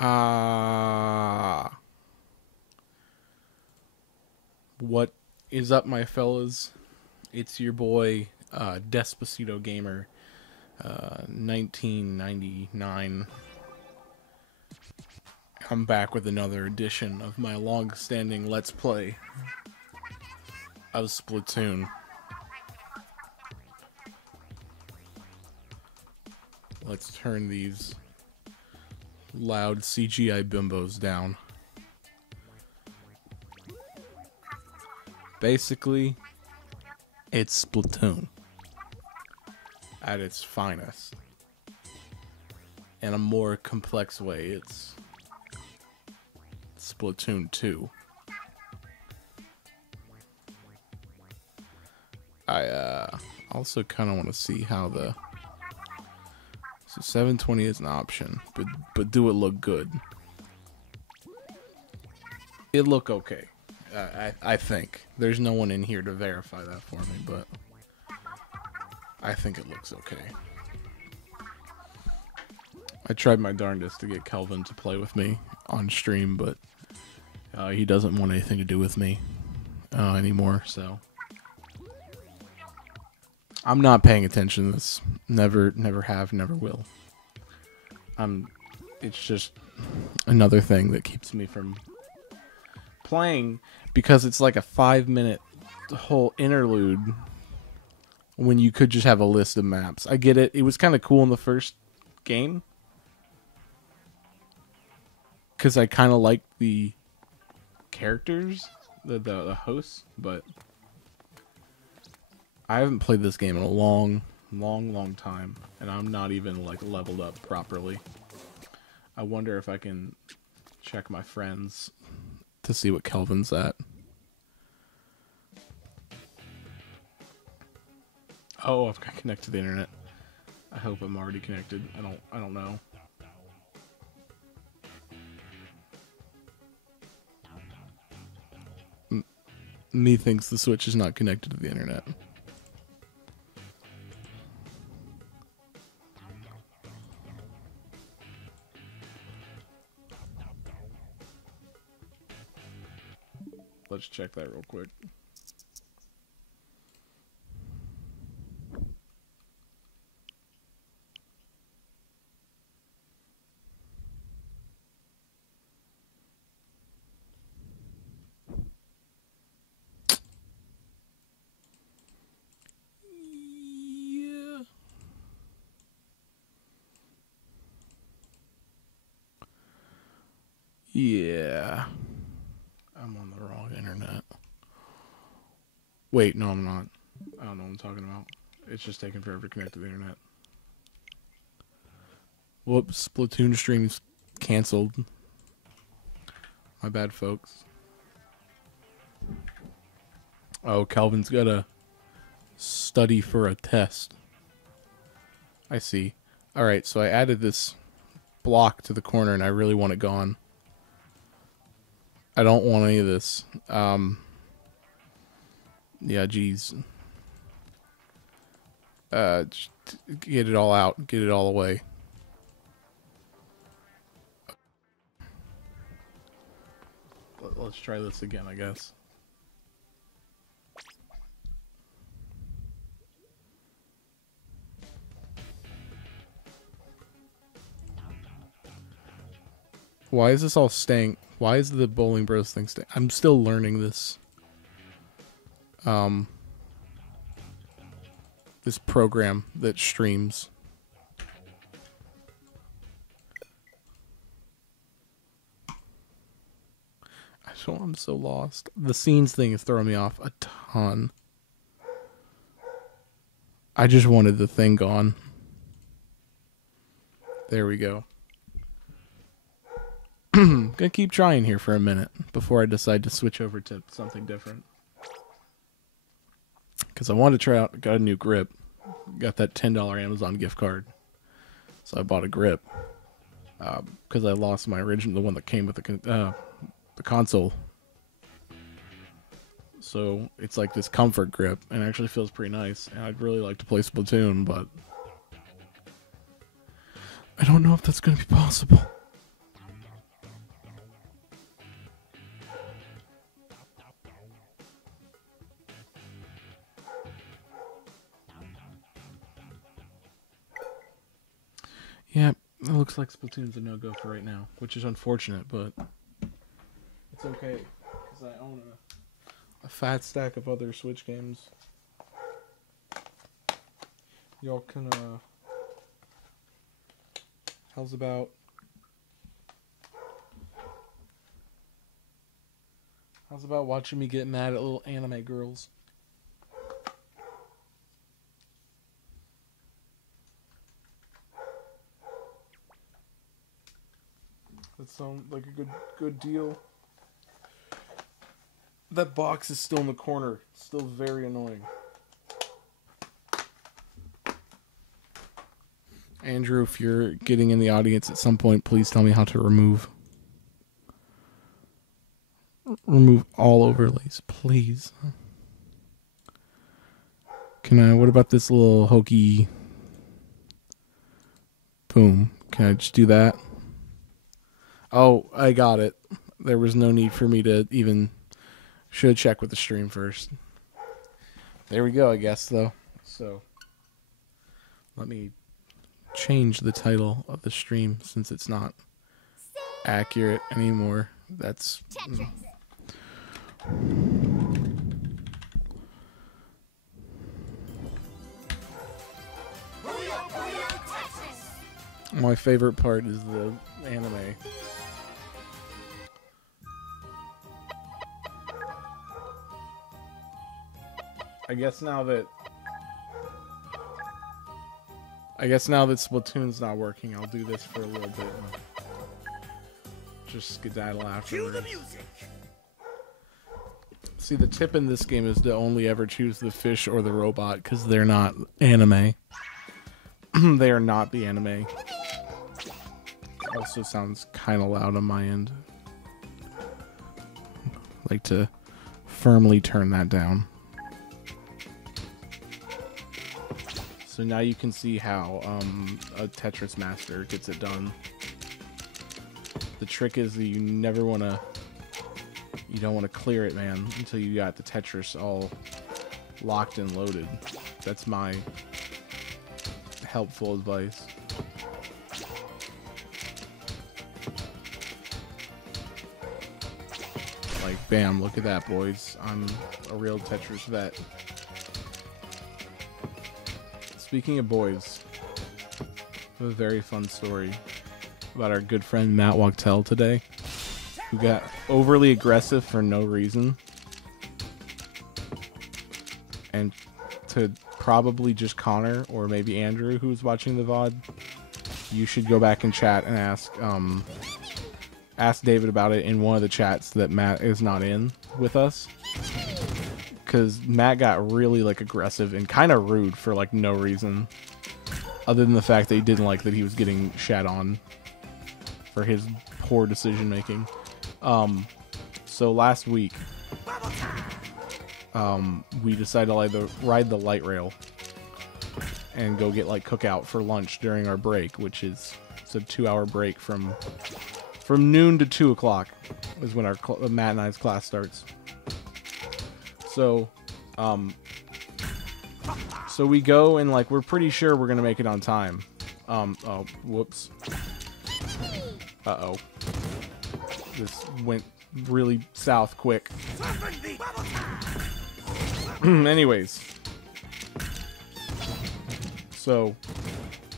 Ah, what is up, my fellas? It's your boy, Despacito Gamer, 1999. I'm back with another edition of my long-standing Let's Play of Splatoon. Let's turn these loud CGI bimbos down. Basically, it's Splatoon at its finest. In a more complex way, it's Splatoon 2. I also kind of want to see how the... So 720 is an option, but do it look good? It look okay. I think. There's no one in here to verify that for me, but I think it looks okay. I tried my darndest to get Kelvin to play with me on stream, but he doesn't want anything to do with me anymore, so I'm not paying attention to this. Never have, never will. It's just another thing that keeps me from playing, because it's like a 5-minute whole interlude when you could just have a list of maps. I get it. It was kind of cool in the first game, because I kind of liked the characters, the hosts, but I haven't played this game in a long time, and I'm not even like leveled up properly. I wonder if I can check my friends to see what Kelvin's at. Oh, I've got connected to the internet. I hope I'm already connected. I don't know. Me thinks the Switch is not connected to the internet. Let's check that real quick. Yeah. Yeah. I'm on the wrong internet. Wait, no, I'm not. I don't know what I'm talking about. It's just taking forever to connect to the internet. Whoops, Splatoon stream's canceled. My bad, folks. Oh, Calvin's gotta study for a test. I see. Alright, so I added this block to the corner, and I really want it gone. I don't want any of this. Yeah, geez. Just get it all out. Get it all away. Let's try this again, I guess. Why is this all staying? Why is the Bowling Bros thing staying? I'm still learning this. This program that streams. I'm so lost. The scenes thing is throwing me off a ton. I just wanted the thing gone. There we go. Gonna keep trying here for a minute before I decide to switch over to something different. Because I wanted to try out, got a new grip. Got that $10 Amazon gift card. So I bought a grip. Because I lost my original, the one that came with the console. So it's like this comfort grip, and it actually feels pretty nice. And I'd really like to play Splatoon, but I don't know if that's going to be possible. It looks like Splatoon's a no-go for right now, which is unfortunate, but it's okay, because I own a fat stack of other Switch games. Y'all can, how's about watching me get mad at little anime girls? That sounds like a good deal. That box is still in the corner. Still very annoying. Andrew, if you're getting in the audience at some point, please tell me how to remove all overlays, please. What about this little hokey? Boom. Can I just do that? Oh, I got it. There was no need for me to even... Should check with the stream first. There we go, I guess, though. So, let me change the title of the stream since it's not accurate anymore. That's... Tetris. Puyo, Tetris. My favorite part is the anime. I guess now that Splatoon's not working, I'll do this for a little bit and just skedaddle after. Cue the music. See, the tip in this game is to only ever choose the fish or the robot because they're not anime. They are not the anime. Also sounds kind of loud on my end. I'd like to firmly turn that down. So now you can see how a Tetris master gets it done. The trick is that you don't want to clear it, man, until you got the Tetris all locked and loaded. That's my helpful advice. Like, bam, look at that, boys. I'm a real Tetris vet. Speaking of boys, I have a very fun story about our good friend Matt Wachtel today, who got overly aggressive for no reason. And to probably just Connor, or maybe Andrew, who's watching the VOD, you should go back and chat and ask David about it in one of the chats that Matt is not in with us. Because Matt got really aggressive and kind of rude for no reason, other than the fact that he didn't like that he was getting shat on for his poor decision making. So last week, we decided to ride the light rail and go get cookout for lunch during our break, which is it's a 2-hour break from noon to 2 o'clock is when our Matt and I's class starts. So we go and we're pretty sure we're gonna make it on time. Oh, whoops. Uh-oh. This went really south quick. Anyways. So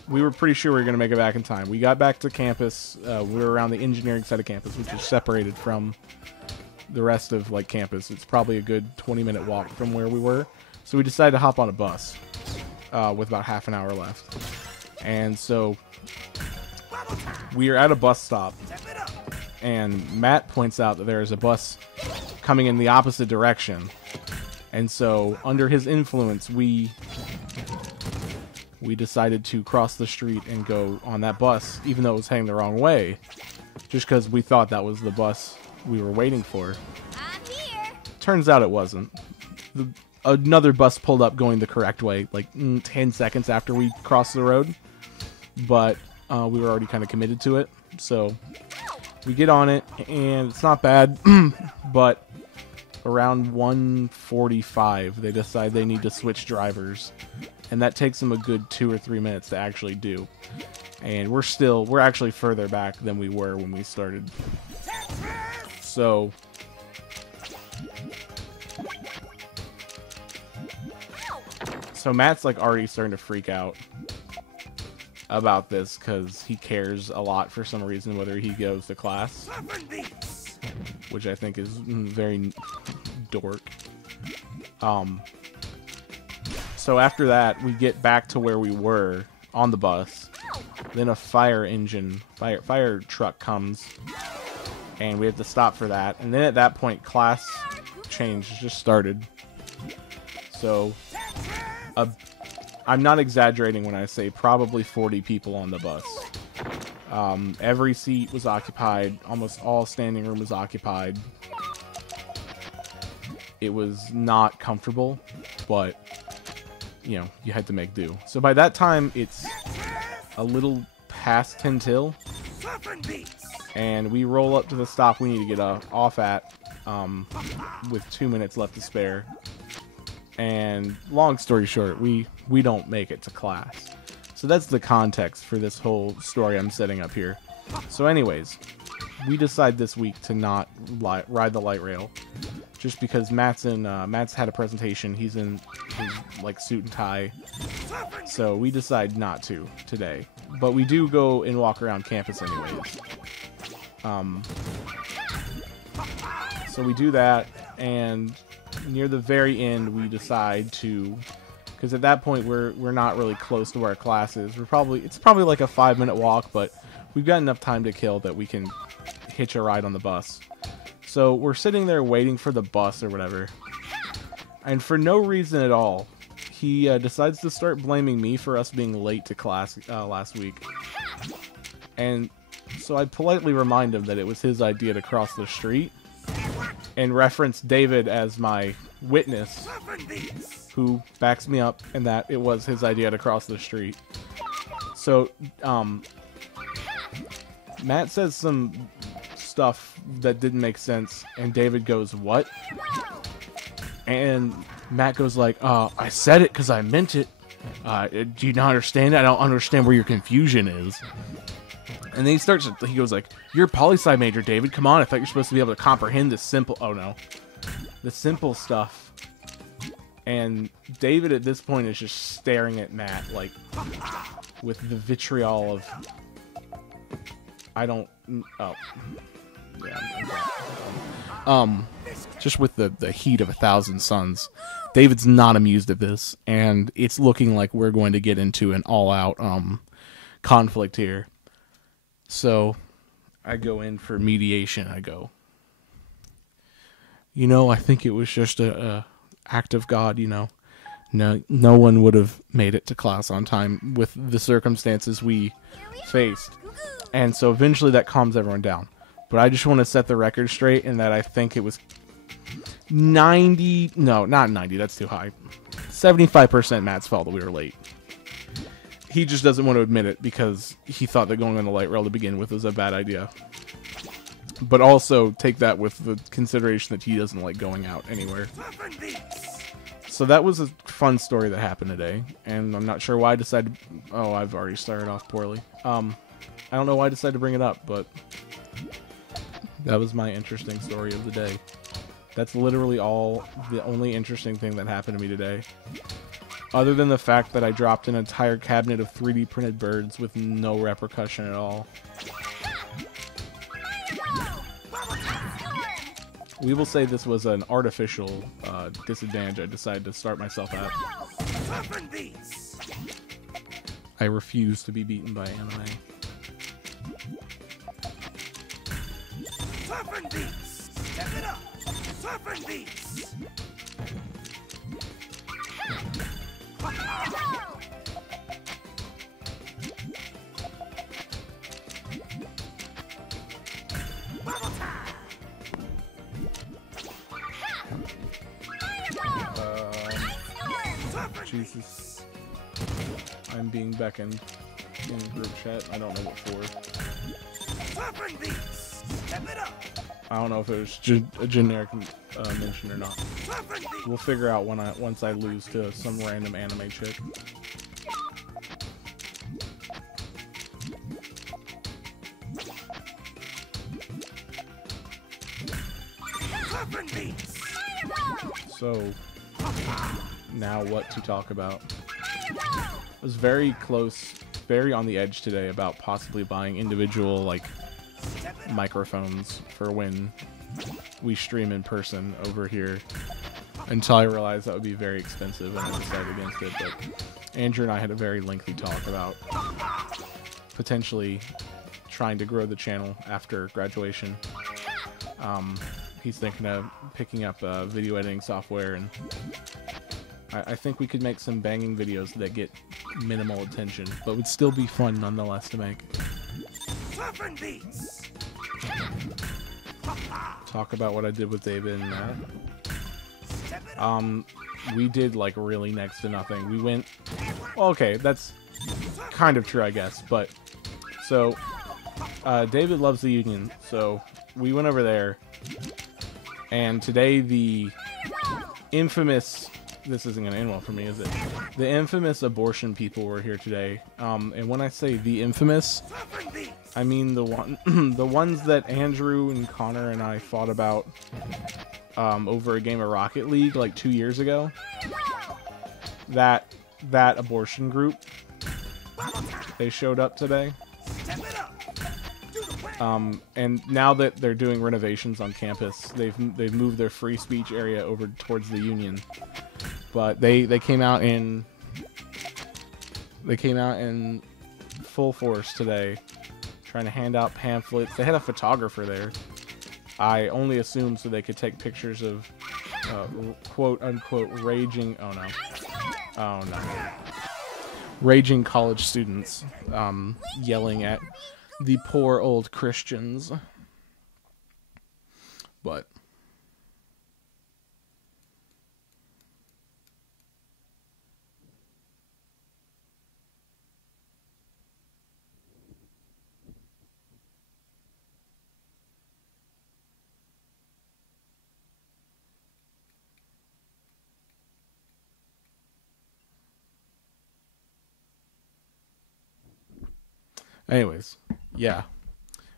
we were pretty sure we were gonna make it back in time. We got back to campus. We were around the engineering side of campus, which is separated from the rest of campus. It's probably a good 20-minute walk from where we were. So we decided to hop on a bus with about half an hour left. And so we are at a bus stop, and Matt points out that there is a bus coming in the opposite direction. And so under his influence, we decided to cross the street and go on that bus, even though it was heading the wrong way, just because we thought that was the bus we were waiting for. I'm here. Turns out it wasn't. Another bus pulled up going the correct way, 10 seconds after we crossed the road, but we were already kind of committed to it. So we get on it, and it's not bad, but around 1:45, they decide they need to switch drivers, and that takes them a good 2 or 3 minutes to actually do. And we're actually further back than we were when we started. So Matt's like already starting to freak out about this because he cares a lot for some reason whether he goes to class, which I think is very dork. So after that, we get back to where we were on the bus. Then a fire truck comes, and we have to stop for that. And then at that point, class change just started. So I'm not exaggerating when I say probably 40 people on the bus. Every seat was occupied. Almost all standing room was occupied. It was not comfortable, but, you know, you had to make do. So by that time, it's a little past 10 till, and we roll up to the stop we need to get off at with 2 minutes left to spare. And long story short, we don't make it to class. So that's the context for this whole story I'm setting up here. So anyways, we decide this week to not ride the light rail, just because Matt's had a presentation. He's in his like suit and tie, so we decide not to today. But we do go and walk around campus anyways. So we do that, and near the very end, we decide to, because at that point we're not really close to where our class is. It's probably like a 5-minute walk, but we've got enough time to kill that we can hitch a ride on the bus. So we're sitting there waiting for the bus or whatever, and for no reason at all, he decides to start blaming me for us being late to class last week. And so I politely remind him that it was his idea to cross the street, and reference David as my witness, who backs me up and that it was his idea to cross the street. So Matt says some stuff that didn't make sense, and David goes, "What?" And Matt goes like, "I said it because I meant it. Do you not understand it? I don't understand where your confusion is." And then he goes like, "You're a poli-sci major, David. Come on, I thought you're supposed to be able to comprehend the simple," oh no, the simple stuff. And David at this point is just staring at Matt, like, with the vitriol of, just with the heat of 1,000 suns. David's not amused at this, and it's looking like we're going to get into an all-out conflict here. So I go in for mediation. I go, I think it was just a act of God, No one would have made it to class on time with the circumstances we faced. And so eventually that calms everyone down. But I just want to set the record straight in that I think it was 90, no, not 90, that's too high. 75% Matt's fault that we were late. He just doesn't want to admit it because he thought that going on the light rail to begin with was a bad idea. But also take that with the consideration that he doesn't like going out anywhere. So that was a fun story that happened today, and I'm not sure why I decided. Oh, I've already started off poorly. I don't know why I decided to bring it up, but that was my interesting story of the day. That's literally the only interesting thing that happened to me today. Other than the fact that I dropped an entire cabinet of 3D printed birds with no repercussion at all. We will say this was an artificial disadvantage I decided to start myself at. I refuse to be beaten by anime. Step it up. Jesus. I'm being beckoned in group chat. I don't know what for. Step it up. I don't know if it was a generic mention or not. We'll figure out once I lose to some random anime chick. So now what to talk about? I was very close, very on the edge today about possibly buying individual like microphones for when we stream in person over here, until I realized that would be very expensive and I decided against it. But Andrew and I had a very lengthy talk about potentially trying to grow the channel after graduation. He's thinking of picking up video editing software, and I think we could make some banging videos that get minimal attention, but would still be fun nonetheless to make. Talk about what I did with David and Matt. We did like really next to nothing. We went, well, okay, that's kind of true, I guess, but so David loves the Union, so we went over there, and today the infamous, this isn't going to end well for me, is it? The infamous abortion people were here today, and when I say the infamous, I mean the ones that Andrew and Connor and I fought about over a game of Rocket League like 2 years ago. That abortion group, they showed up today. And now that they're doing renovations on campus, they've moved their free speech area over towards the Union. But they came out in full force today, trying to hand out pamphlets. They had a photographer there. I only assumed so they could take pictures of quote unquote raging. Oh no, raging college students yelling at the poor old Christians. But anyways, yeah.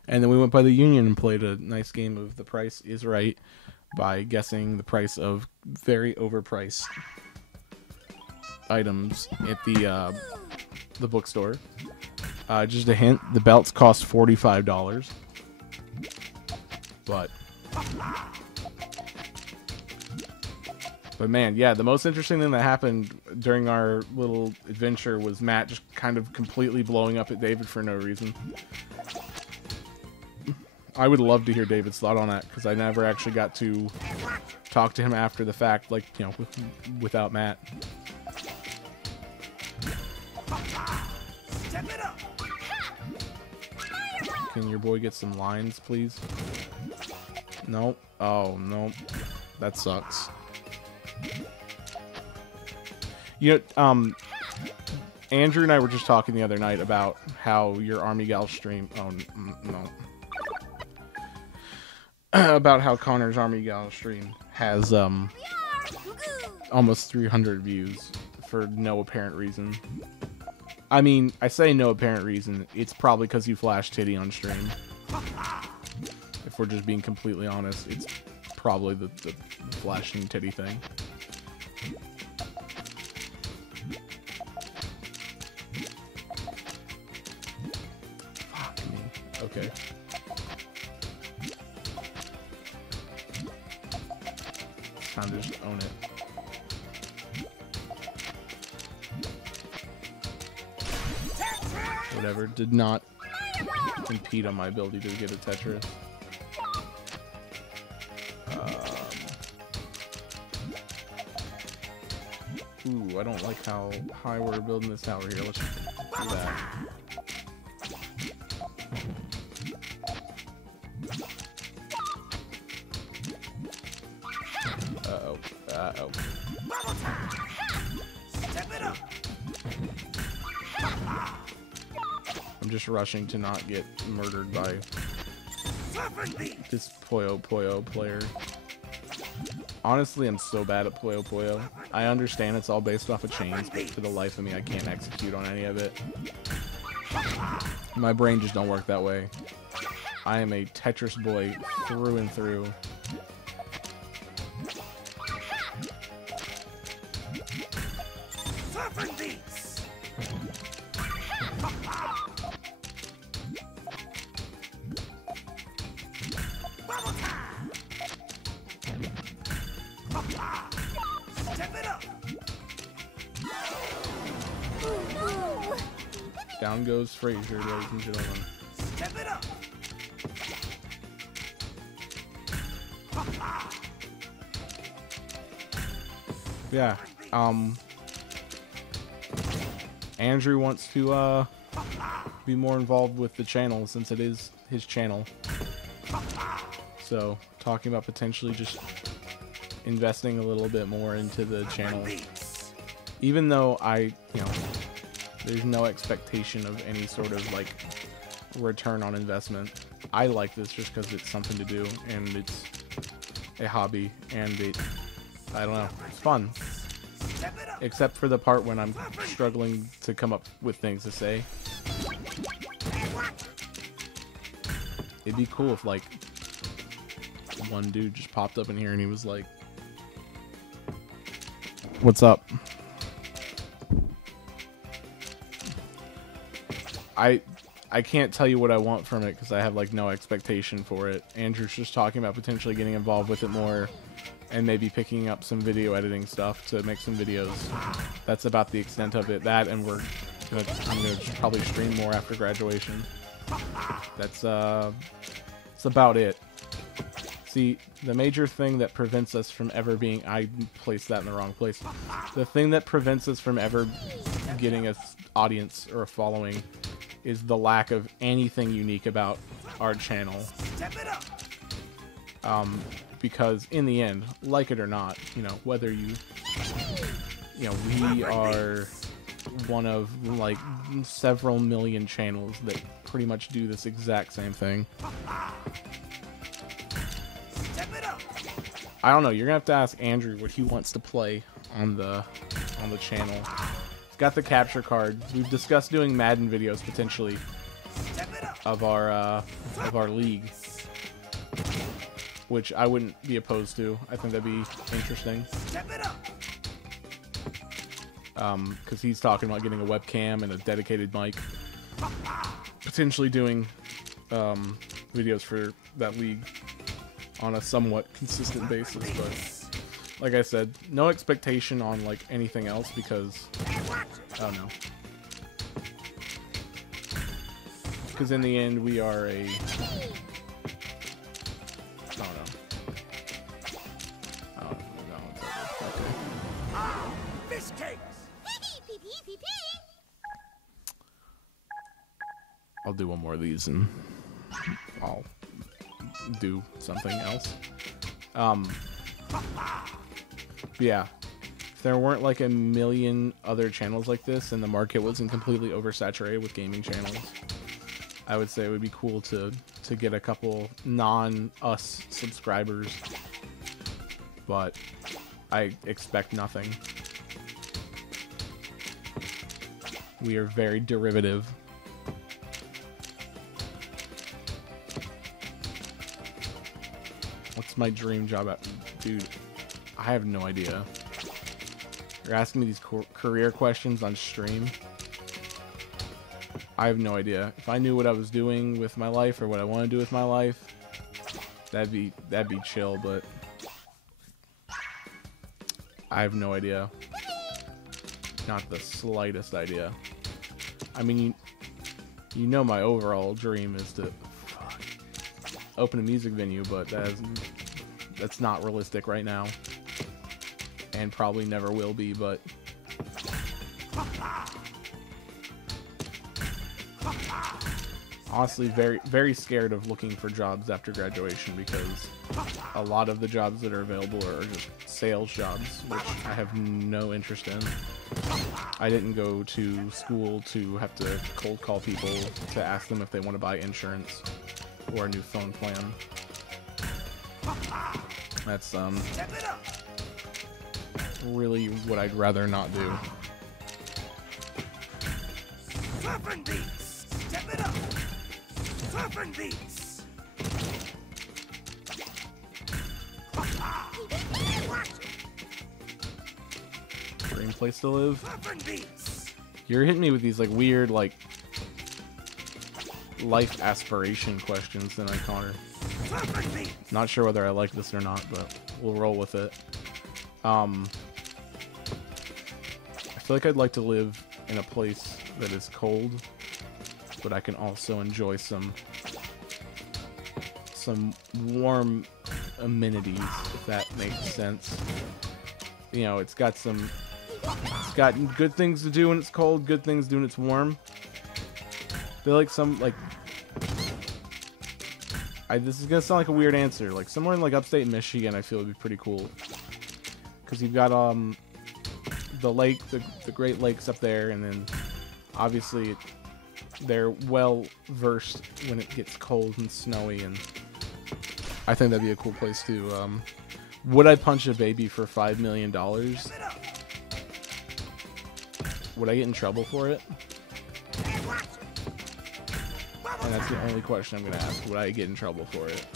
And then we went by the Union and played a nice game of The Price is Right by guessing the price of very overpriced items at the bookstore. Just a hint, the belts cost $45. But man, yeah, the most interesting thing that happened during our little adventure was Matt just kind of completely blowing up at David for no reason. I would love to hear David's thought on that, because I never actually got to talk to him after the fact, like, you know, without Matt. Can your boy get some lines, please? Nope. Oh, nope. That sucks. You know, Andrew and I were just talking the other night about how your Army Gal stream... Oh, no. About how Connor's Army Gal stream has almost 300 views for no apparent reason. I mean, I say no apparent reason. It's probably because you flash titty on stream. If we're just being completely honest, it's probably the flashing titty thing. Fuck me. Okay. Time to just own it. Whatever. Did not impede on my ability to get a Tetris. Ooh, I don't like how high we're building this tower here. Let's just do that. Uh-oh. I'm just rushing to not get murdered by This Puyo player. Honestly, I'm so bad at Puyo. I understand it's all based off of chains, but for the life of me, I can't execute on any of it. My brain just don't work that way. I am a Tetris boy through and through. Down goes Frazier, ladies and gentlemen. Step it up. Yeah. Andrew wants to be more involved with the channel since it is his channel. So, talking about potentially just investing a little bit more into the channel. Even though there's no expectation of any sort of like return on investment. I like this just because it's something to do and it's a hobby and I don't know, it's fun. Except for the part when I'm struggling to come up with things to say. It'd be cool if like one dude just popped up in here and he was like, "What's up?" I can't tell you what I want from it because I have like no expectation for it. Andrew's just talking about potentially getting involved with it more and maybe picking up some video editing stuff to make some videos. That's about the extent of it. That and I'm gonna probably stream more after graduation. That's about it. See, the major thing that prevents us from ever being... I placed that in the wrong place. The thing that prevents us from ever getting an audience or a following is the lack of anything unique about our channel. Because in the end, like it or not, whether we are one of like several million channels that pretty much do this exact same thing. I don't know. You're gonna have to ask Andrew what he wants to play on the channel. He's got the capture card. We've discussed doing Madden videos potentially of our league, which I wouldn't be opposed to. I think that'd be interesting. Because he's talking about getting a webcam and a dedicated mic, potentially doing videos for that league on a somewhat consistent basis. But like I said, no expectation on like anything else because I don't know. Because in the end, we are a... I don't know. Oh, no, it's okay. I'll do one more of these and I'll do something else. Yeah. If there weren't like a million other channels like this and the market wasn't completely oversaturated with gaming channels, I would say it would be cool to get a couple non-us subscribers, but I expect nothing. We are very derivative. What's my dream job at? Dude, I have no idea. You're asking me these career questions on stream? I have no idea. If I knew what I was doing with my life or what I want to do with my life, that'd be chill, but I have no idea. Not the slightest idea. I mean, you know my overall dream is to open a music venue, but that's not realistic right now. And probably never will be, but honestly, very, very scared of looking for jobs after graduation because a lot of the jobs that are available are just sales jobs, which I have no interest in. I didn't go to school to have to cold call people to ask them if they want to buy insurance. or a new phone plan. That's really what I'd rather not do. Dream place to live? You're hitting me with these like weird like life aspiration questions tonight, Connor. Not sure whether I like this or not, but we'll roll with it. I feel like I'd like to live in a place that is cold, but I can also enjoy some warm amenities, if that makes sense. You know, it's got good things to do when it's cold, good things to do when it's warm. I feel like this is gonna sound like a weird answer. Like somewhere in like upstate Michigan, I feel would be pretty cool. Cause you've got the lake, the Great Lakes up there, and then obviously they're well versed when it gets cold and snowy, and I think that'd be a cool place to. Would I punch a baby for $5 million? Would I get in trouble for it? And that's the only question I'm going to ask. Would I get in trouble for it?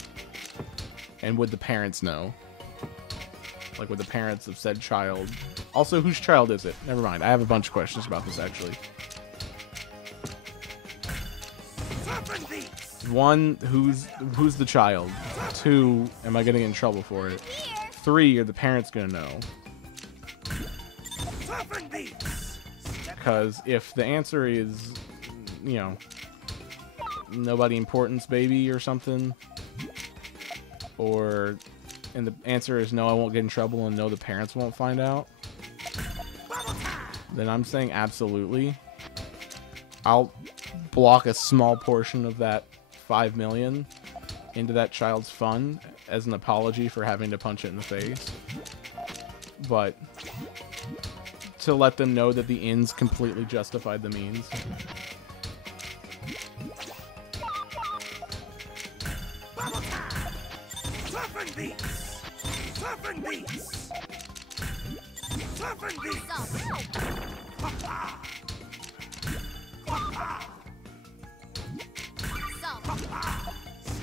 And would the parents know? Like, would the parents of said child... Also, whose child is it? Never mind. I have a bunch of questions about this, actually. One, who's the child? Two, am I going to get in trouble for it? Three, are the parents going to know? Because if the answer is, you know, nobody importance baby or something, and the answer is no, I won't get in trouble, and no, the parents won't find out, then I'm saying absolutely. I'll block a small portion of that $5 million into that child's fund as an apology for having to punch it in the face, but to let them know that the ends completely justified the means.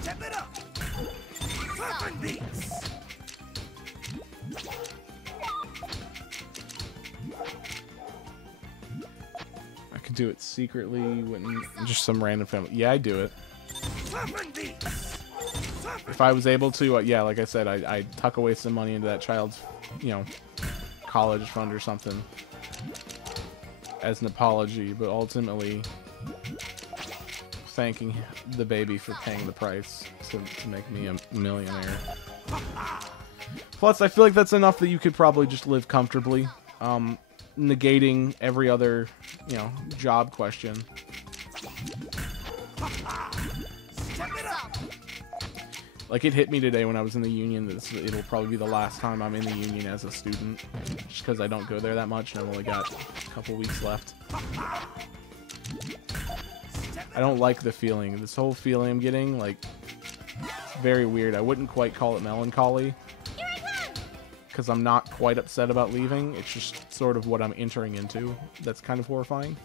Step it up. Surfing beats. I could do it secretly, wouldn't just some random family. Yeah, I do it. If I was able to, yeah, like I said, I'd tuck away some money into that child's, you know, college fund or something as an apology, but ultimately thanking the baby for paying the price to make me a millionaire. Plus, I feel like that's enough that you could probably just live comfortably, negating every other, you know, job question. Like, it hit me today when I was in the union that it'll probably be the last time I'm in the union as a student, just because I don't go there that much and I've only got a couple weeks left. I don't like the feeling. This whole feeling I'm getting, like, it's very weird. I wouldn't quite call it melancholy, because I'm not quite upset about leaving. It's just sort of what I'm entering into. That's kind of horrifying.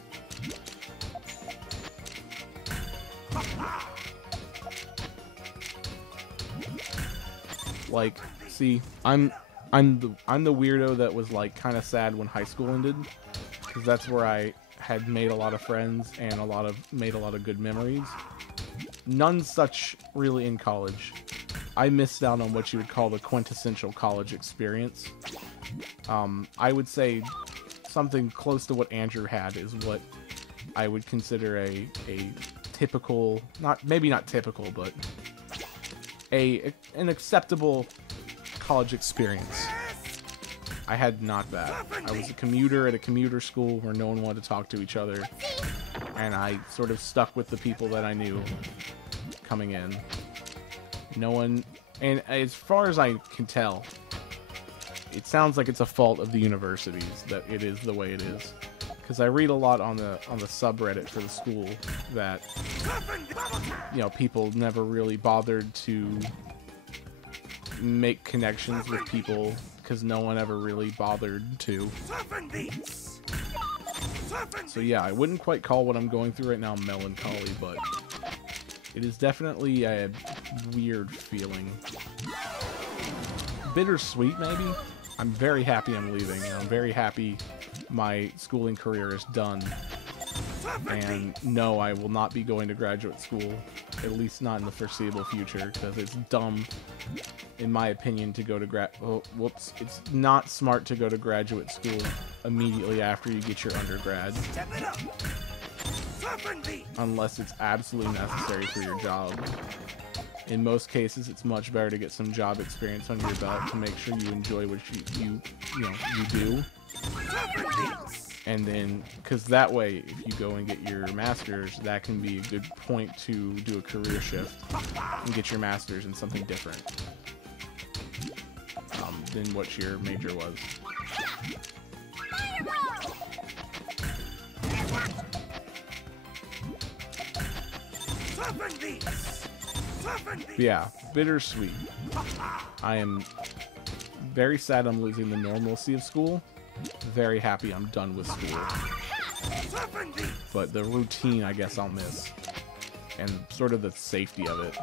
Like, see, I'm the weirdo that was like kind of sad when high school ended, because that's where I had made a lot of friends and made a lot of good memories. None such really in college. I missed out on what you would call the quintessential college experience. I would say something close to what Andrew had is what I would consider a typical, maybe not typical, but an acceptable college experience. I had not that. I was a commuter at a commuter school where no one wanted to talk to each other, and I sort of stuck with the people that I knew coming in. No one, and as far as I can tell, it sounds like it's a fault of the universities that it is the way it is. Because I read a lot on the subreddit for the school that you know, people never really bothered to make connections with people because no one ever really bothered to. So yeah, I wouldn't quite call what I'm going through right now melancholy, but it is definitely a weird feeling. Bittersweet, maybe? I'm very happy I'm leaving, and I'm very happy my schooling career is done. And no, I will not be going to graduate school, at least not in the foreseeable future, because it's dumb, in my opinion, to go to whoops. It's not smart to go to graduate school immediately after you get your undergrad. Unless it's absolutely necessary for your job. In most cases, it's much better to get some job experience under your belt to make sure you enjoy what you do. And then, because that way, if you go and get your master's, that can be a good point to do a career shift and get your master's in something different than what your major was. But yeah, bittersweet. I am very sad I'm losing the normalcy of school. Very happy I'm done with school. But the routine, I guess I'll miss. And sort of the safety of it.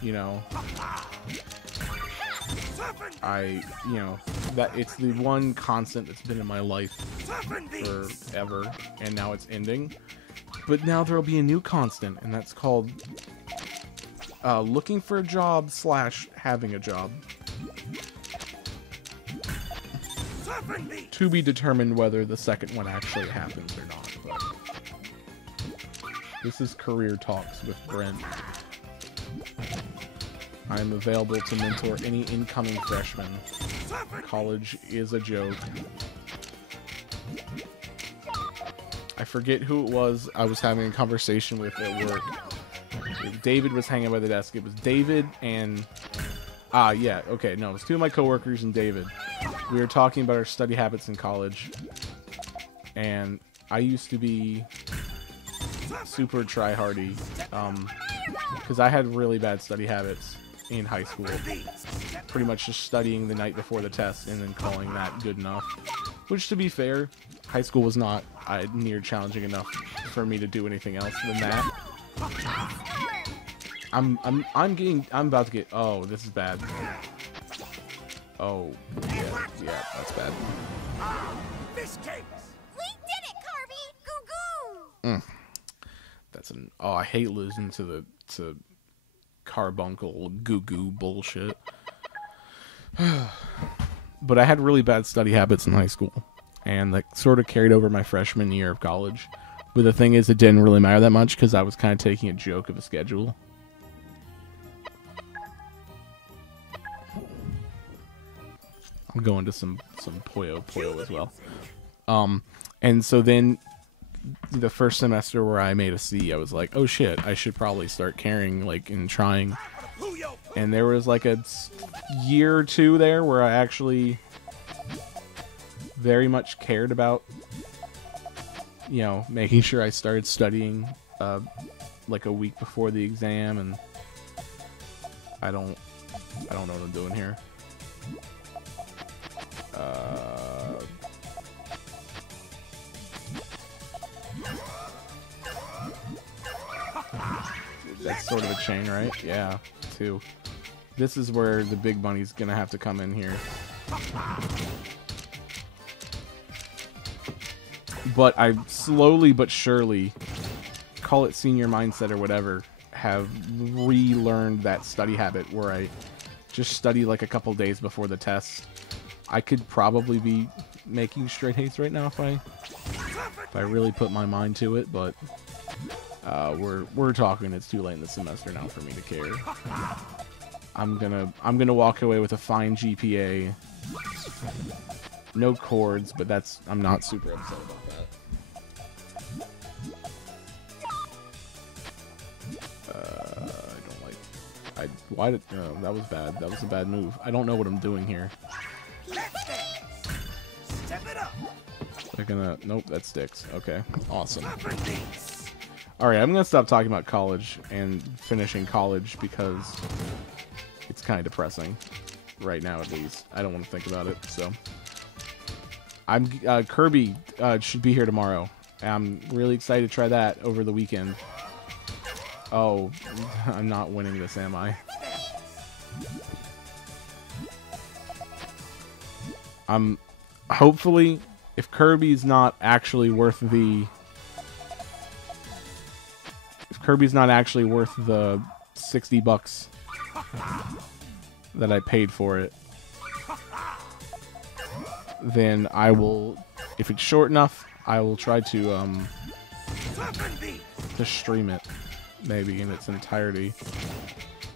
You know, that it's the one constant that's been in my life forever, and now it's ending. But now there'll be a new constant, and that's called looking for a job / having a job. To be determined whether the second one actually happens or not. But this is Career Talks with Brent. I am available to mentor any incoming freshmen. College is a joke. I forget who it was I was having a conversation with at work. David was hanging by the desk. It was David and... yeah, okay, no, it was two of my coworkers and David. We were talking about our study habits in college. And I used to be super try-hardy. Because I had really bad study habits in high school. Pretty much just studying the night before the test and then calling that good enough. Which, to be fair, high school was not near challenging enough for me to do anything else than that. I'm about to get, oh, this is bad. Oh, yeah, that's bad. Fish cakes. We did it, Carby! Goo goo! That's oh, I hate losing to carbuncle goo bullshit. But I had really bad study habits in high school, and that sort of carried over my freshman year of college. But the thing is, it didn't really matter that much because I was kind of taking a joke of a schedule. I'll go into some Puyo as well. And so then the first semester where I made a C, I was like, oh shit, I should probably start caring, like, and trying. And there was like a year or two there where I actually very much cared about, you know, making sure I started studying like a week before the exam, and I don't know what I'm doing here. That's sort of a chain, right? Yeah, 2. This is where the big money's gonna have to come in here. But I slowly but surely, call it senior mindset or whatever, have relearned that study habit where I just study like a couple days before the test. I could probably be making straight A's right now if I really put my mind to it, but we're talking. It's too late in the semester now for me to care. I'm gonna walk away with a fine GPA. No chords, but I'm not super upset about that. Why did that was bad. That was a bad move. I don't know what I'm doing here. Step it up. They're gonna... Nope, that sticks. Okay, awesome. All right, I'm gonna stop talking about college and finishing college because it's kind of depressing right now. At least I don't want to think about it. So I'm Kirby should be here tomorrow. I'm really excited to try that over the weekend. Oh, I'm not winning this, am I? Hopefully, if Kirby's not actually worth the... If Kirby's not actually worth the $60 that I paid for it, then I will, if it's short enough, I will try to stream it, maybe in its entirety.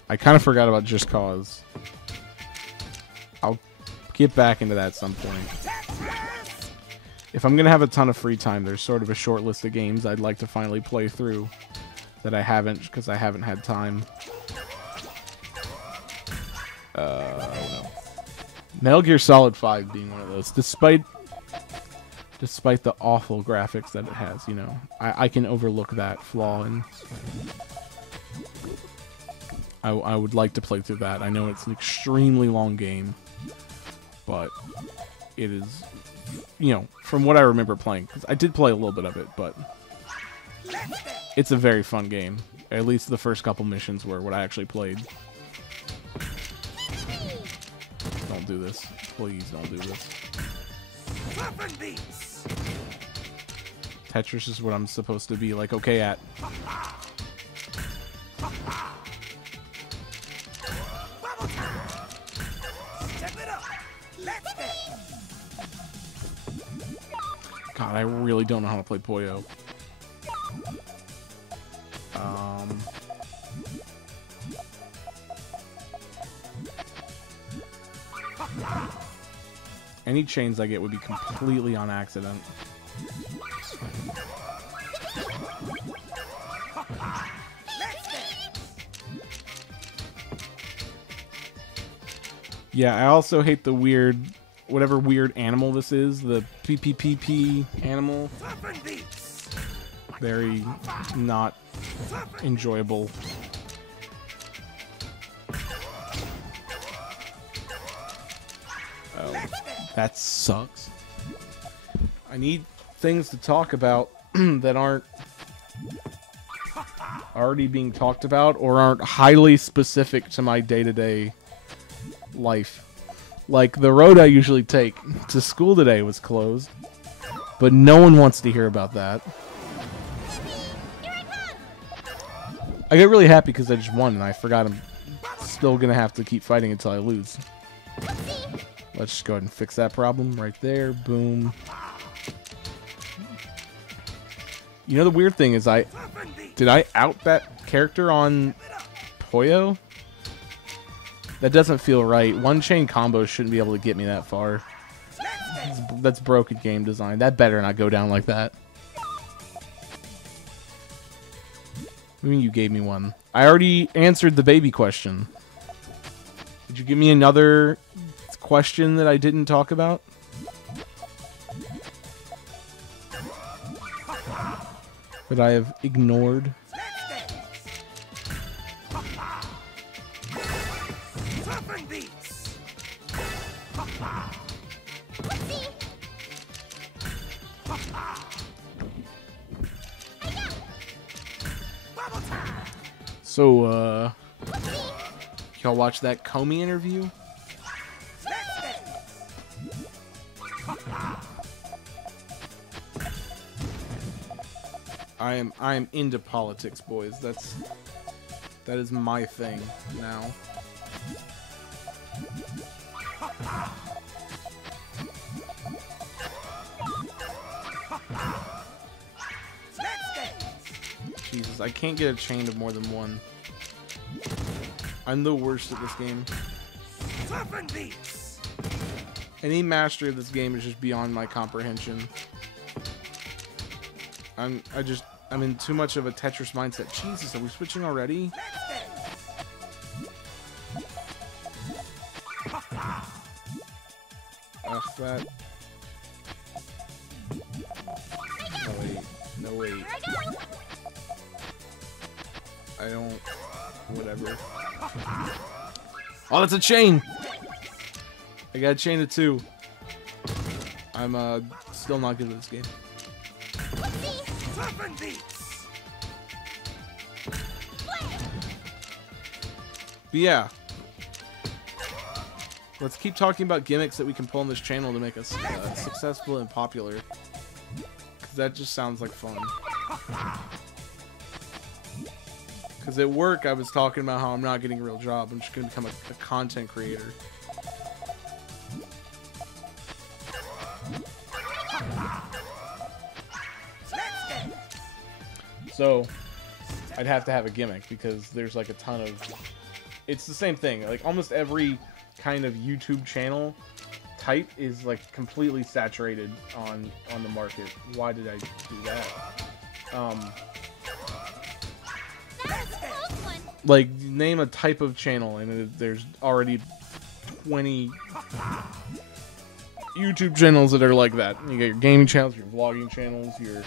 I kind of forgot about Just Cause. I'll get back into that at some point. If I'm gonna have a ton of free time, there's sort of a short list of games I'd like to finally play through that I haven't, because I haven't had time. No. Metal Gear Solid 5 being one of those, despite the awful graphics that it has, you know, I can overlook that flaw, and I would like to play through that. I know it's an extremely long game, but it is, you know, from what I remember playing, because I did play a little bit of it, but it's a very fun game. At least the first couple missions were what I actually played. Don't do this. Please don't do this. Tetris is what I'm supposed to be, like, okay at. God, I really don't know how to play Puyo. Any chains I get would be completely on accident. Yeah, I also hate the weird, whatever weird animal this is, the PPPP animal. Very not enjoyable. Oh, that sucks. I need things to talk about that aren't already being talked about or aren't highly specific to my day-to-day life. Like, the road I usually take to school today was closed, but no one wants to hear about that. I get really happy because I just won, and I forgot I'm still going to have to keep fighting until I lose. Let's just go ahead and fix that problem right there. Boom. You know, the weird thing is did I out that character on Puyo? That doesn't feel right. One chain combos shouldn't be able to get me that far. That's broken game design. That better not go down like that. I mean, you gave me one. I already answered the baby question. Did you give me another question that I didn't talk about? That I have ignored? So, y'all watch that Comey interview? I am into politics, boys. That is my thing now. Jesus, I can't get a chain of more than one. I'm the worst at this game. Any mastery of this game is just beyond my comprehension. I'm in too much of a Tetris mindset. Jesus, are we switching already? Ugh, that. No wait. No wait. I don't... Whatever. Oh, that's a chain! I got a chain of 2. I'm, still not good at this game. But yeah. Let's keep talking about gimmicks that we can pull on this channel to make us successful and popular. Because that just sounds like fun. Because at work, I was talking about how I'm not getting a real job. I'm just going to become a content creator. So, I'd have to have a gimmick because there's like a ton of... It's the same thing. Like almost every kind of YouTube channel type is like completely saturated on the market. Why did I do that? Like name a type of channel and there's already 20 YouTube channels that are like that. You got your gaming channels, your vlogging channels, your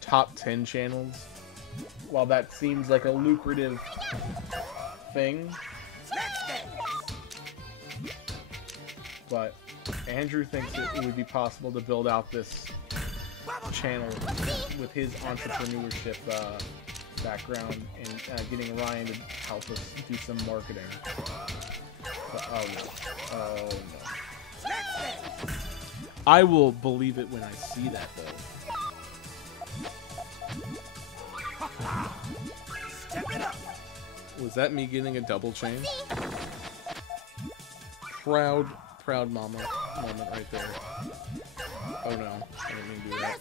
top 10 channels. While that seems like a lucrative thing, but Andrew thinks it would be possible to build out this channel with his entrepreneurship background and getting Ryan to help us do some marketing. But, oh no. Oh no. I will believe it when I see that though. Was that me getting a double chain? Proud mama moment right there. Oh no, I didn't mean to do that.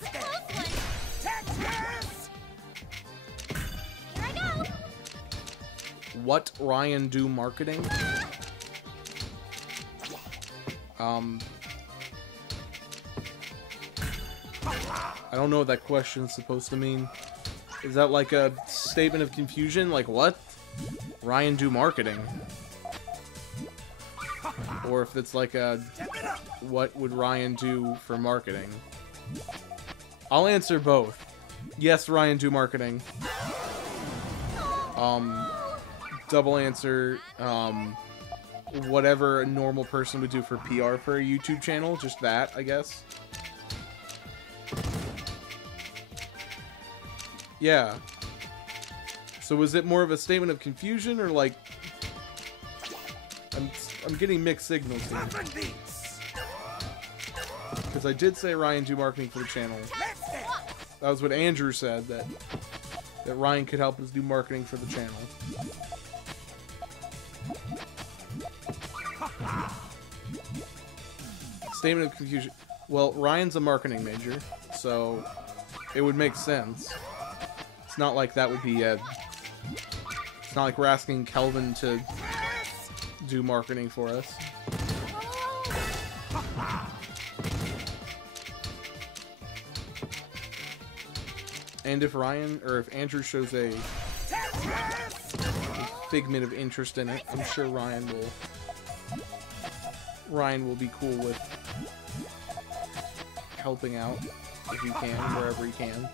Here I go. What Ryan do marketing? I don't know what that question is supposed to mean. Is that like a statement of confusion? Like what? Ryan do marketing? Or if it's like a, what would Ryan do for marketing? I'll answer both. Yes, Ryan do marketing. Double answer, whatever a normal person would do for PR for a YouTube channel, just that, I guess. Yeah. So was it more of a statement of confusion or like... I'm getting mixed signals here. Because I did say Ryan do marketing for the channel. That was what Andrew said, that Ryan could help us do marketing for the channel. Statement of confusion. Well, Ryan's a marketing major, so it would make sense. It's not like that would be a... It's not like we're asking Kelvin to do marketing for us. And if Ryan, or if Andrew shows a figment of interest in it, I'm sure Ryan will be cool with helping out if he can, wherever he can.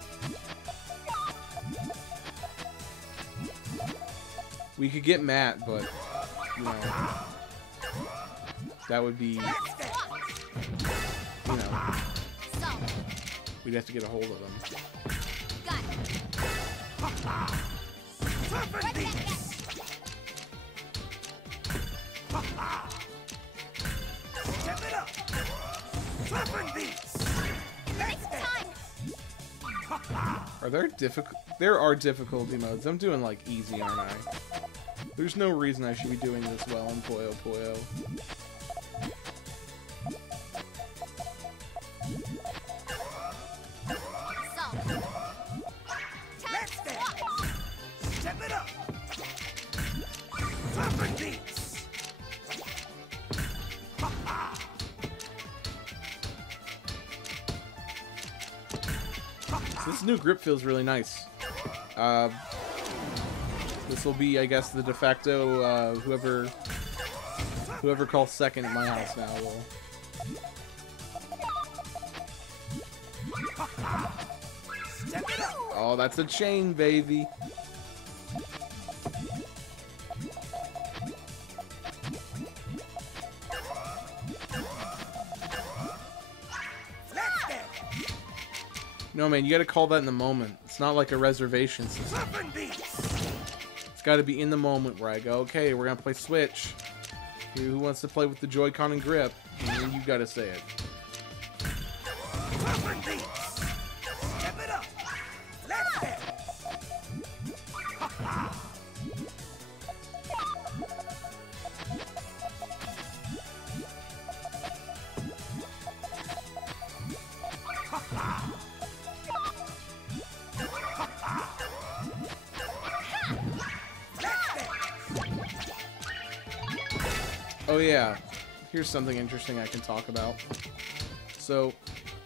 We could get Matt, but you know, that would be, you know, we'd have to get a hold of him. Are there difficult? There are difficulty modes. I'm doing like easy, aren't I? There's no reason I should be doing this well in Puyo Puyo. This new grip feels really nice. This will be, I guess, the de facto, whoever calls second at my house now will. Oh, that's a chain, baby. No, man, you gotta call that in the moment. It's not like a reservation system. It's gotta be in the moment where I go, okay, we're gonna play Switch. Who wants to play with the Joy-Con and grip? And then you gotta say it. Step it up. Let's go. Oh yeah, here's something interesting I can talk about. So,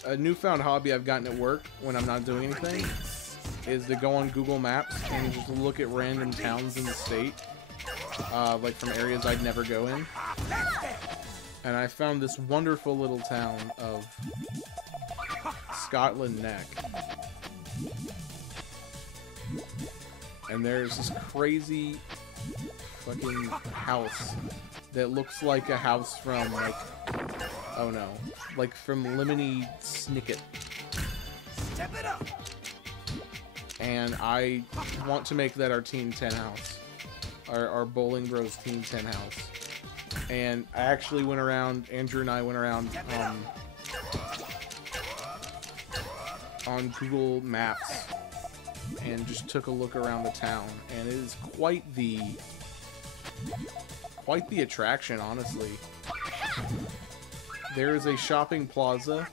a newfound hobby I've gotten at work when I'm not doing anything is to go on Google Maps and just look at random towns in the state, like from areas I'd never go in. And I found this wonderful little town of Scotland Neck. And there's this crazy fucking house that looks like a house from, like, oh no, like from Lemony Snicket. Step it up. And I want to make that our Team 10 house. Our Bowling Bros Team 10 house. And I actually went around, Andrew and I went around on Google Maps and just took a look around the town. And it is quite the attraction, honestly. There is a shopping plaza.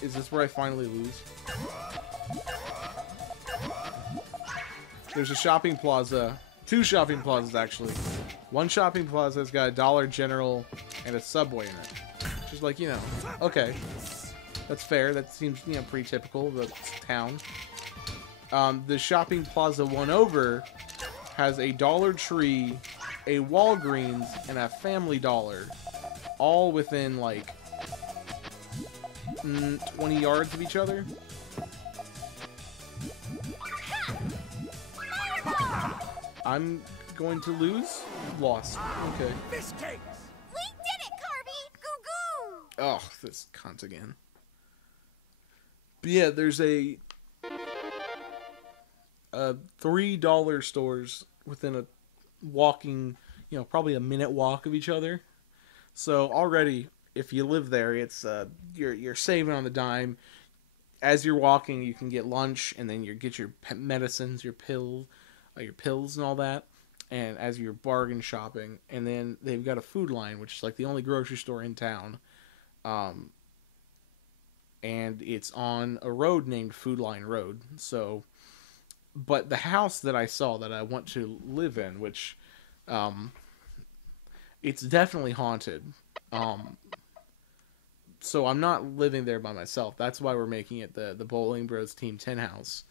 Is this where I finally lose? There's a shopping plaza. 2 shopping plazas, actually. One shopping plaza has got a Dollar General and a Subway in it. Just like, you know, okay. That's fair. That seems, you know, pretty typical of the town. The shopping plaza one over has a Dollar Tree, a Walgreens, and a Family Dollar, all within like 20 yards of each other. I'm going to lose. Lost. Okay. Fish cakes. We did it, Carby! Goo goo! Oh, this cunt again. But yeah, there's a $3 stores within a walking, you know, probably a minute walk of each other. So already, if you live there, it's you're saving on the dime. As you're walking, you can get lunch, and then you get your medicines, your pills and all that. And as you're bargain shopping, and then they've got a Food Line, which is like the only grocery store in town. And it's on a road named Food Line Road. So, but the house that I saw that I want to live in, which, it's definitely haunted. So I'm not living there by myself. That's why we're making it the Bowling Bros Team 10 house.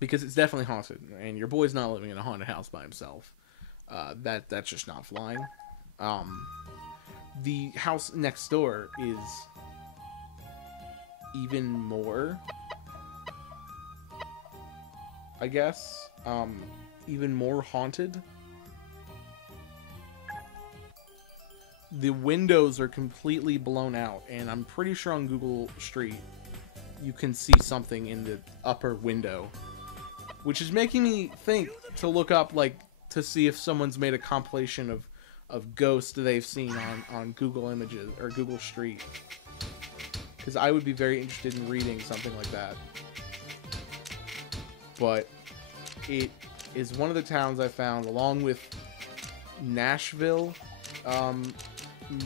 Because it's definitely haunted, and your boy's not living in a haunted house by himself. That's just not flying. The house next door is even more, I guess, even more haunted. The windows are completely blown out, and I'm pretty sure on Google Street you can see something in the upper window. Which is making me think to look up, like, to see if someone's made a compilation of ghosts they've seen on Google Images or Google Street. Because I would be very interested in reading something like that. But it is one of the towns I found, along with Nashville,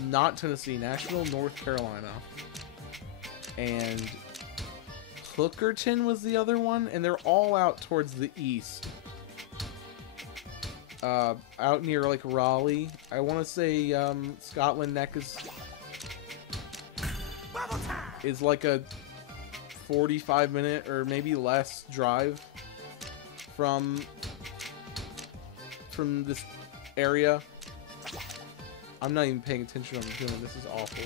not Tennessee, Nashville, North Carolina, and Hookerton was the other one, and they're all out towards the east. Out near, like, Raleigh. I want to say, Scotland Neck is like a 45-minute or maybe less drive from this area. I'm not even paying attention to what I'm doing. This is awful.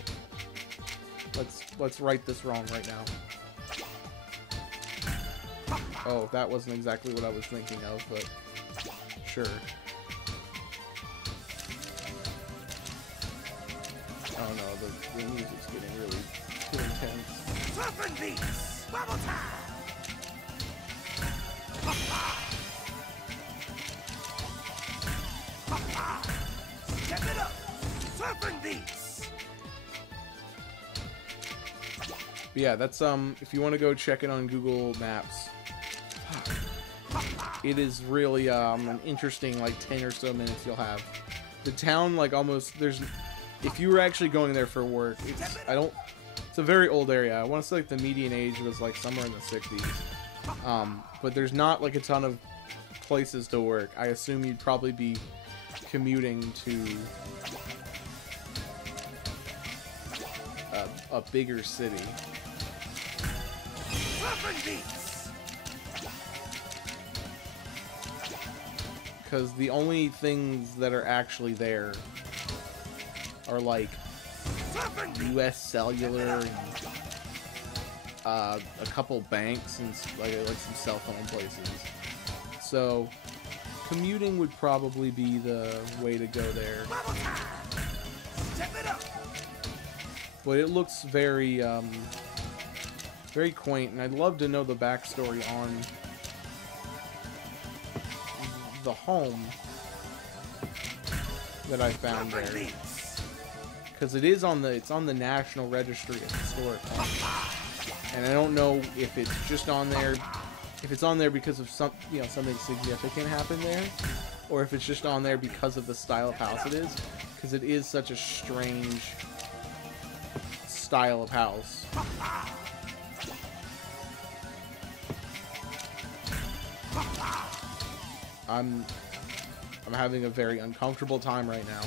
Let's right this wrong right now. Oh, that wasn't exactly what I was thinking of, but sure. Oh no, the music's getting really too intense. Surfing beats. Bubble time. Step it up. Surfing beats. But yeah, that's if you want to go check it on Google Maps. It is really an interesting like 10 or so minutes you'll have. The town like almost there's if you were actually going there for work, it's a very old area. I want to say like the median age was like somewhere in the 60s. But there's not like a ton of places to work. I assume you'd probably be commuting to a bigger city. Because the only things that are actually there are like U.S. Cellular and a couple banks and like some cell phone places. So commuting would probably be the way to go there. But it looks very very quaint, and I'd love to know the backstory on the home that I found there, because it's on the National Registry of Historic Homes, and I don't know if it's just on there, if it's on there because of something significant happened there, or if it's just on there because of the style of house it is, because it is such a strange style of house. I'm having a very uncomfortable time right now.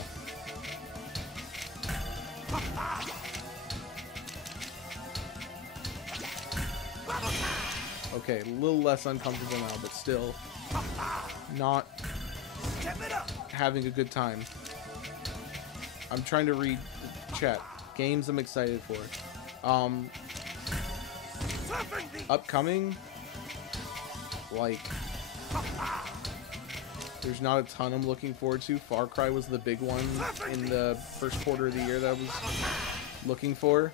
Okay, a little less uncomfortable now, but still not having a good time. I'm trying to read chat. Games I'm excited for. Upcoming, like, there's not a ton I'm looking forward to. Far Cry was the big one in the first quarter of the year that I was looking for.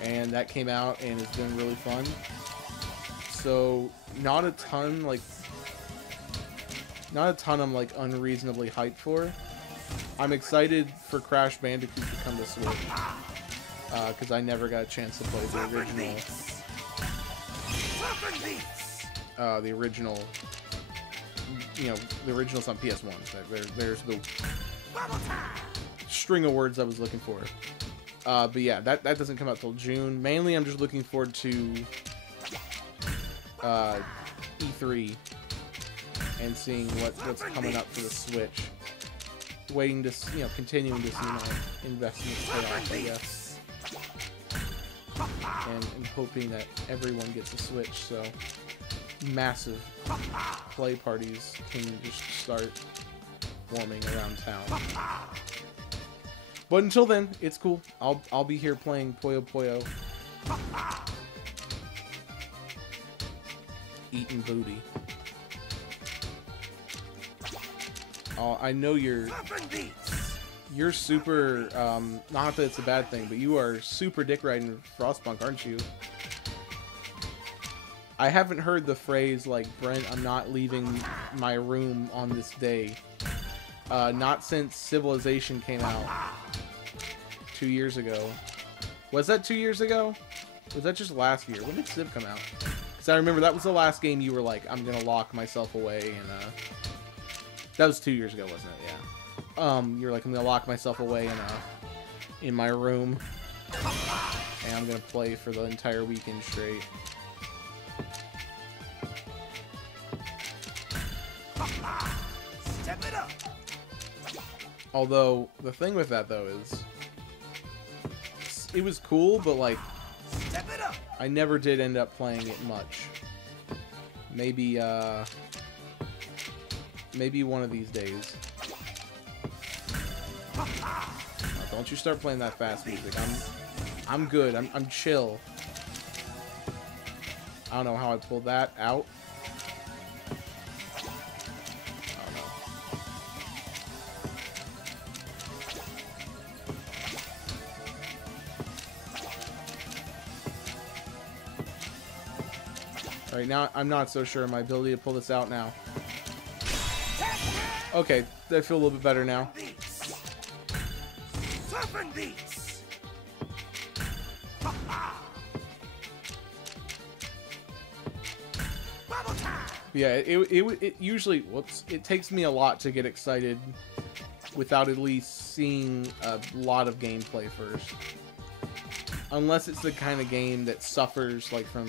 And that came out and it's been really fun. So, not a ton I'm like unreasonably hyped for. I'm excited for Crash Bandicoot to come to Switch. Because I never got a chance to play the original. The original's on PS1. So there's the string of words I was looking for. But yeah, that doesn't come out till June. Mainly, I'm just looking forward to E3 and seeing what's coming up for the Switch. Waiting to, continuing to see my investments pay off, I guess. And hoping that everyone gets a Switch, so massive play parties can just start forming around town. But until then, it's cool. I'll be here playing Puyo Puyo, eating booty. Oh, I know you're super, not that it's a bad thing, but you are super dick riding Frostpunk, aren't you? I haven't heard the phrase, like, Brent, I'm not leaving my room on this day. Not since Civilization came out 2 years ago. Was that 2 years ago? Or was that just last year? When did Civ come out? Because I remember that was the last game you were like, I'm gonna lock myself away, and, that was 2 years ago, wasn't it? Yeah. You were like, I'm gonna lock myself away in my room, and I'm gonna play for the entire weekend straight. Step it up. Although the thing with that though is, it was cool, but like, Step it up. I never did end up playing it much. Maybe one of these days. Oh, don't you start playing that fast music. I'm good. I'm chill. I don't know how I pulled that out. I don't know. Alright, now I'm not so sure of my ability to pull this out now. Okay, I feel a little bit better now. Sharpen these. Bubble time. Yeah, it usually, whoops, it takes me a lot to get excited without at least seeing a lot of gameplay first. Unless it's the kind of game that suffers like from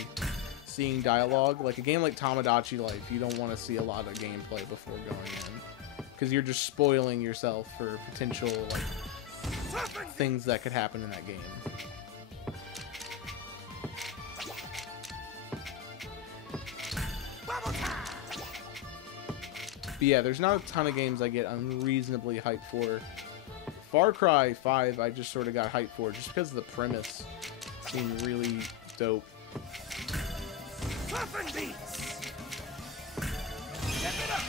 seeing dialogue. Like a game like Tamagotchi Life, you don't want to see a lot of gameplay before going in. Because you're just spoiling yourself for potential like things that could happen in that game. But yeah, there's not a ton of games I get unreasonably hyped for. Far Cry 5 I just sort of got hyped for just because the premise seemed really dope. Sharpen these. Step it up.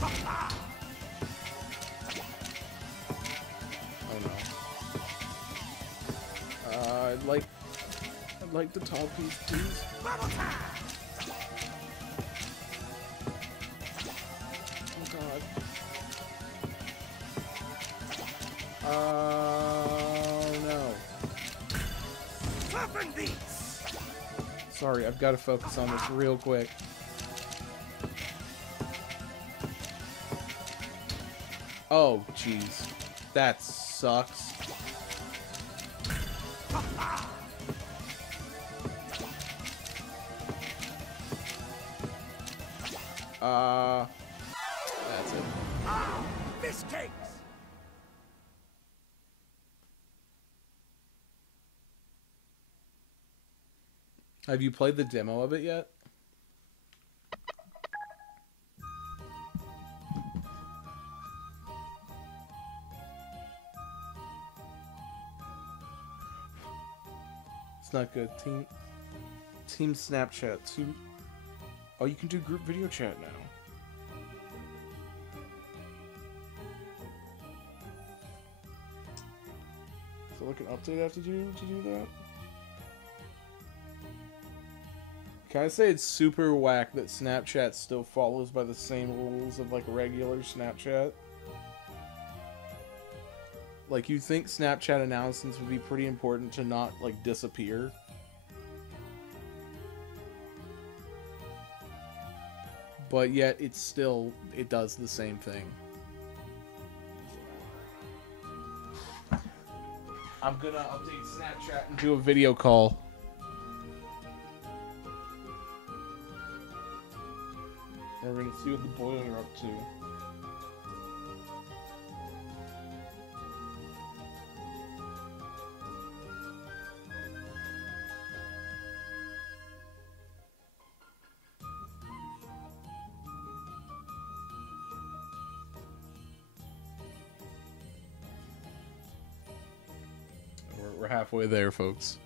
Oh no. I'd like the tall piece, please. Bubble time. Oh god. No. Sharpen these. Sorry, I've got to focus on this real quick. Oh, jeez. That sucks. That's it. Fish cakes. Have you played the demo of it yet? It's not good. Team Snapchat. Oh, you can do group video chat now. So like an update I have to do that? Can I say it's super whack that Snapchat still follows by the same rules of like regular Snapchat? Like, you'd think Snapchat announcements would be pretty important to not, like, disappear. But yet, it does the same thing. I'm gonna update Snapchat and do a video call. And we're gonna see what the boys are up to. We're halfway there, folks.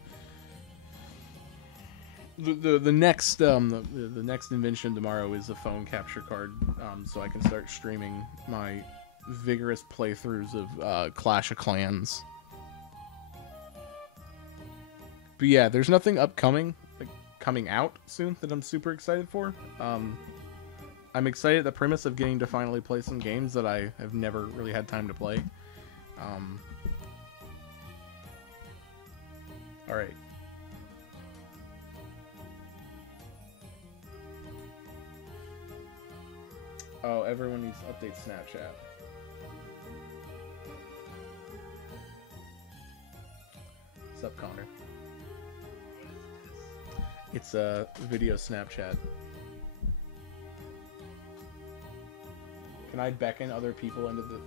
The next invention tomorrow is a phone capture card, so I can start streaming my vigorous playthroughs of Clash of Clans. But yeah, there's nothing upcoming, like, coming out soon that I'm super excited for. I'm excited at the premise of getting to finally play some games that I have never really had time to play. Alright. Oh, everyone needs to update Snapchat. What's up, Connor? It's a video Snapchat. Can I beckon other people into the...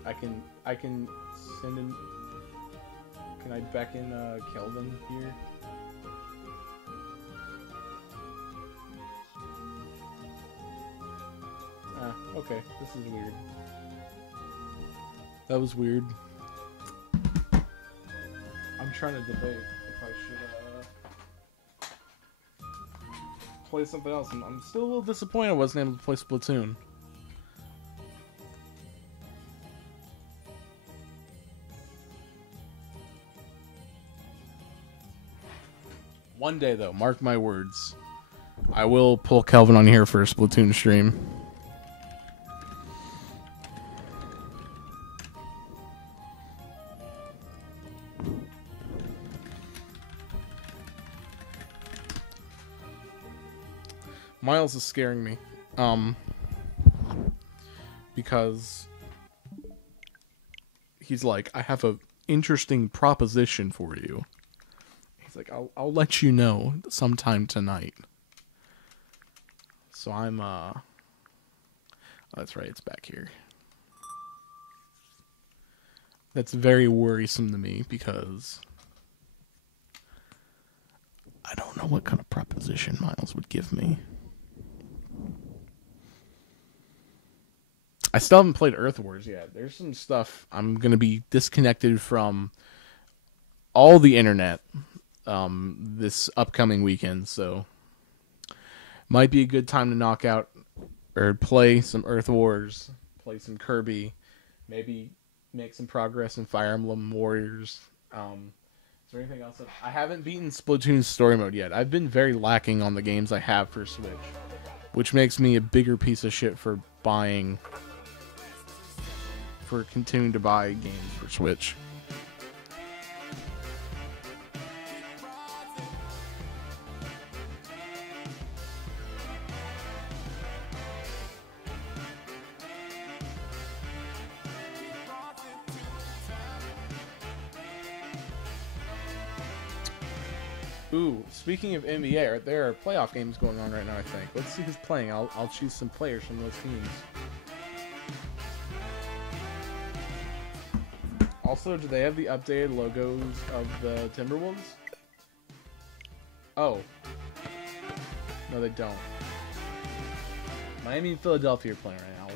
I can send in... Can I beckon Kelvin here? Ah, okay. This is weird. That was weird. I'm trying to debate if I should play something else. I'm still a little disappointed I wasn't able to play Splatoon. One day, though, mark my words, I will pull Kelvin on here for a Splatoon stream. Miles is scaring me, because he's like, I have a interesting proposition for you. He's like, I'll let you know sometime tonight. So I'm oh, that's right, it's back here. That's very worrisome to me because I don't know what kind of proposition Miles would give me. I still haven't played Earth Wars yet. There's some stuff I'm going to be disconnected from all the internet this upcoming weekend, so might be a good time to knock out or play some Earth Wars, play some Kirby, maybe make some progress in Fire Emblem Warriors. Is there anything else? I haven't beaten Splatoon's story mode yet. I've been very lacking on the games I have for Switch, which makes me a bigger piece of shit for continuing to buy games for Switch. Ooh, speaking of NBA, there are playoff games going on right now, I think. Let's see who's playing. I'll choose some players from those teams. Also, do they have the updated logos of the Timberwolves? Oh. No, they don't. Miami and Philadelphia are playing right now.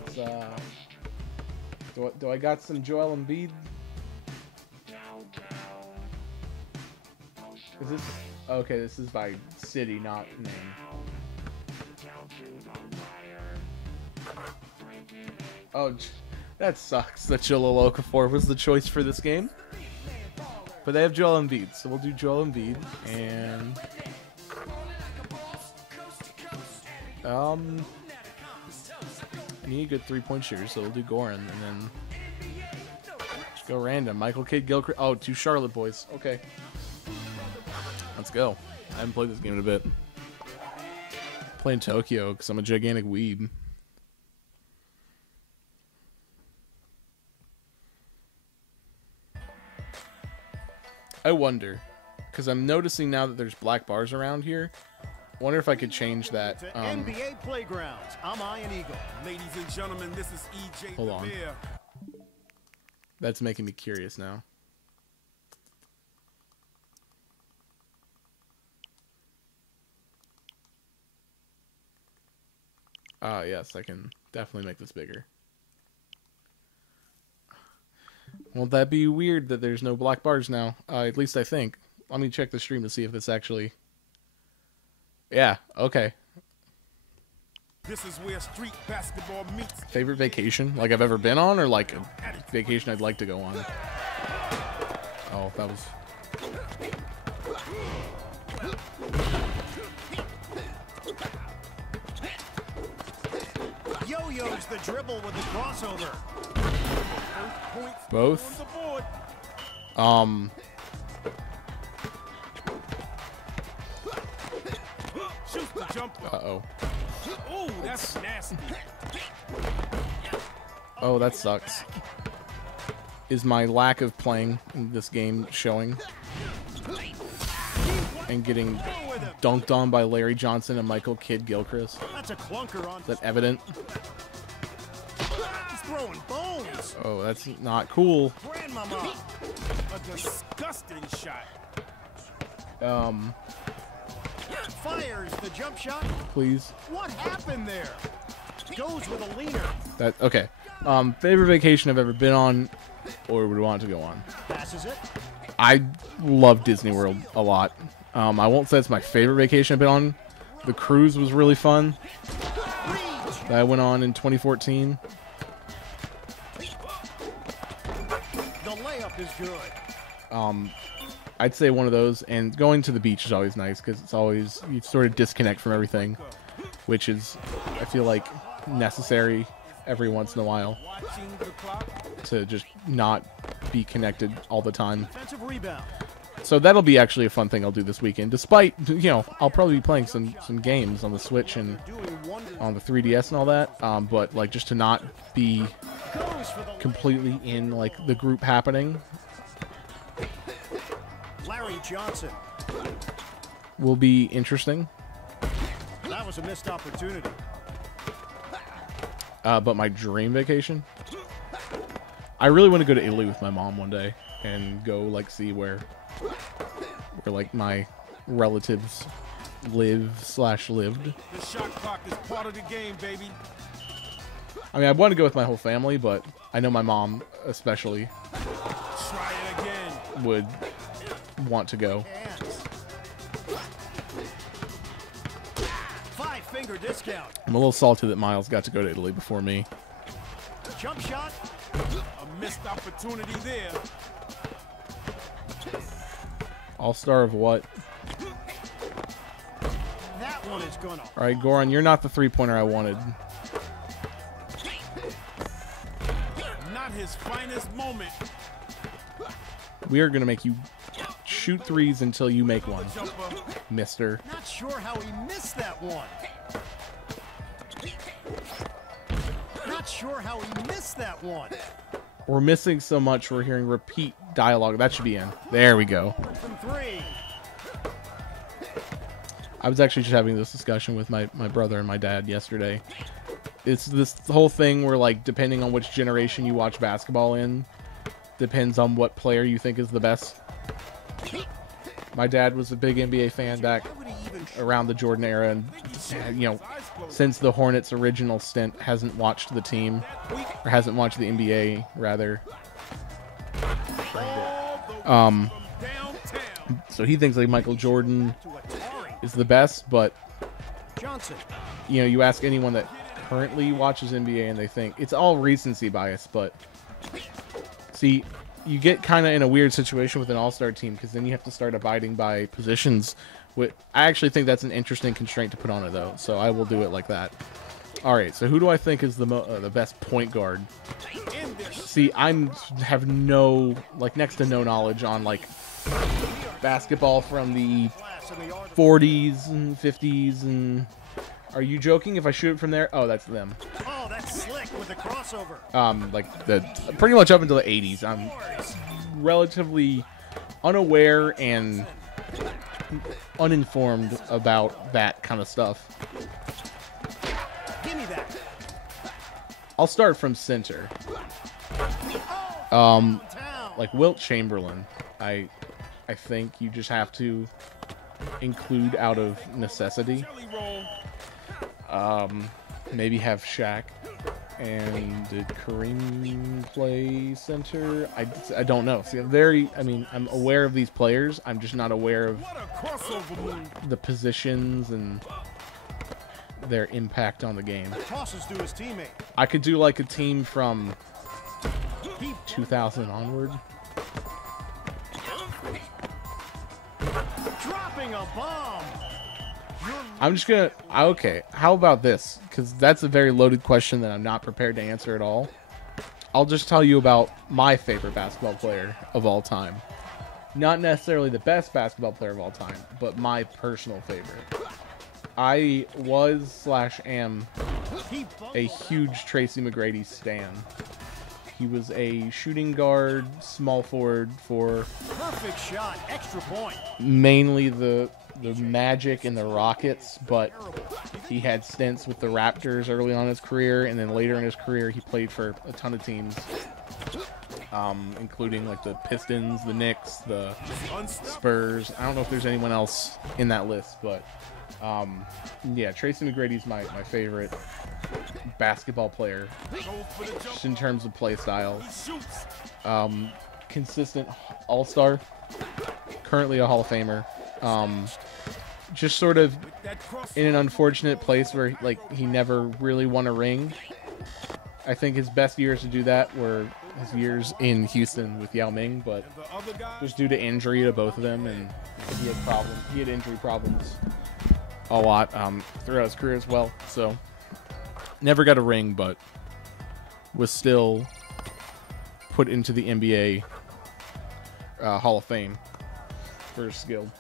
Let's, do I got some Joel Embiid? Is this... Okay, this is by city, not name. Oh, that sucks that Joel Okafor was the choice for this game. But they have Joel Embiid, so we'll do Joel Embiid. And... I need a good 3-point shooter, so we'll do Goran, and then... Just go random. Michael Kidd Gilchrist... Oh, 2 Charlotte boys. Okay. Let's go. I haven't played this game in a bit. Playing Tokyo because I'm a gigantic weeb. I wonder, because I'm noticing now that there's black bars around here. I wonder if I could change that. NBA Playgrounds. I'm Ian Eagle. Ladies and gentlemen, this is EJ. Hold on. That's making me curious now. Ah, yes, I can definitely make this bigger. Won't that be weird that there's no black bars now? At least I think. Let me check the stream to see if this actually... Yeah, okay. This is where street basketball meets. Favorite vacation like I've ever been on, or like a vacation I'd like to go on? Oh, that was... Yo-yo's the dribble with the crossover. Both. Uh-oh. Oh, that's nasty. Oh, that sucks. Is my lack of playing in this game showing? And getting dunked on by Larry Johnson and Michael Kidd Gilchrist? That's a clunker on. Is that evident? He's throwing bones. Oh, that's not cool. Grandmama. A disgusting shot. Fires the jump shot. Please. What happened there? Goes with a leaner. That okay. Favorite vacation I've ever been on, or would want to go on? Passes it. I love Disney World a lot. I won't say it's my favorite vacation I've been on. The cruise was really fun. That I went on in 2014. The layup is good. I'd say one of those. And going to the beach is always nice because it's always you sort of disconnect from everything, which is I feel like necessary every once in a while Watching the clock. to just not be connected all the time. Defensive rebound. So that'll be actually a fun thing I'll do this weekend. Despite, you know, I'll probably be playing some games on the Switch and Doing wonders. on the 3DS and all that. But like just to not be Goes for the completely in like the group happening Larry Johnson. will be interesting. That was a missed opportunity. But my dream vacation, I really want to go to Italy with my mom one day and go like see where like my relatives lived. The shot clock is part of the game, baby. I mean, I want to go with my whole family, but I know my mom especially Try it again. would want to go. Hands. 5-finger discount. I'm a little salty that Miles got to go to Italy before me. Jump shot. A missed opportunity there. All-star of what? That one is gonna. All right, Goran, you're not the three-pointer I wanted. Not his finest moment. We are going to make you shoot threes until you make one, Jumper. mister. Not sure how he missed that one. Not sure how he missed that one. We're missing so much, we're hearing repeat dialogue. That should be in. There we go. From 3. I was actually just having this discussion with my brother and my dad yesterday. It's this whole thing where, like, depending on which generation you watch basketball in, depends on what player you think is the best. My dad was a big NBA fan back Why would he even around the Jordan era, and, you know, since the Hornets' original stint, hasn't watched the team, or hasn't watched the NBA, rather. Downtown. So he thinks, like, Michael Jordan to Atari? is the best, but Johnson. you know, you ask anyone that currently watches NBA and they think it's all recency bias, but see, you get kind of in a weird situation with an all-star team because then you have to start abiding by positions. I actually think that's an interesting constraint to put on it, though, so I will do it like that. All right, so who do I think is the best point guard? See, have no, like, next to no knowledge on, like, basketball from the Class in the art of 40s and 50s and... Are you joking if I shoot it from there? Oh, that's them. Oh, that's slick with the crossover. Like pretty much up until the 80s. I'm relatively unaware and uninformed about that kind of stuff. Give me that. I'll start from center. Down. Like Wilt Chamberlain, I think you just have to include out of necessity. Jelly roll. Maybe have Shaq. And did Kareem play center? I don't know. See, I'm aware of these players. I'm just not aware of What a crossover move. the positions and their impact on the game. Tosses to his teammate. I could do like a team from He 2000 onward. dropping a bomb. I'm just gonna... Okay, how about this? Because that's a very loaded question that I'm not prepared to answer at all. I'll just tell you about my favorite basketball player of all time. Not necessarily the best basketball player of all time, but my personal favorite. I was/am He a huge Tracy McGrady stan. He was a shooting guard, small forward for perfect shot. Extra point. mainly the Magic and the Rockets, but he had stints with the Raptors early on in his career, and then later in his career he played for a ton of teams, including like the Pistons, the Knicks, the Spurs. I don't know if there's anyone else in that list, but yeah, Tracy McGrady's my favorite basketball player just in terms of play style. Consistent all-star, currently a Hall of Famer. Just sort of in an unfortunate place where like he never really won a ring. I think his best years to do that were his years in Houston with Yao Ming, but And the other guy, just due to injury to both of them, and he had injury problems a lot throughout his career as well. So never got a ring, but was still put into the NBA Hall of Fame for his skill.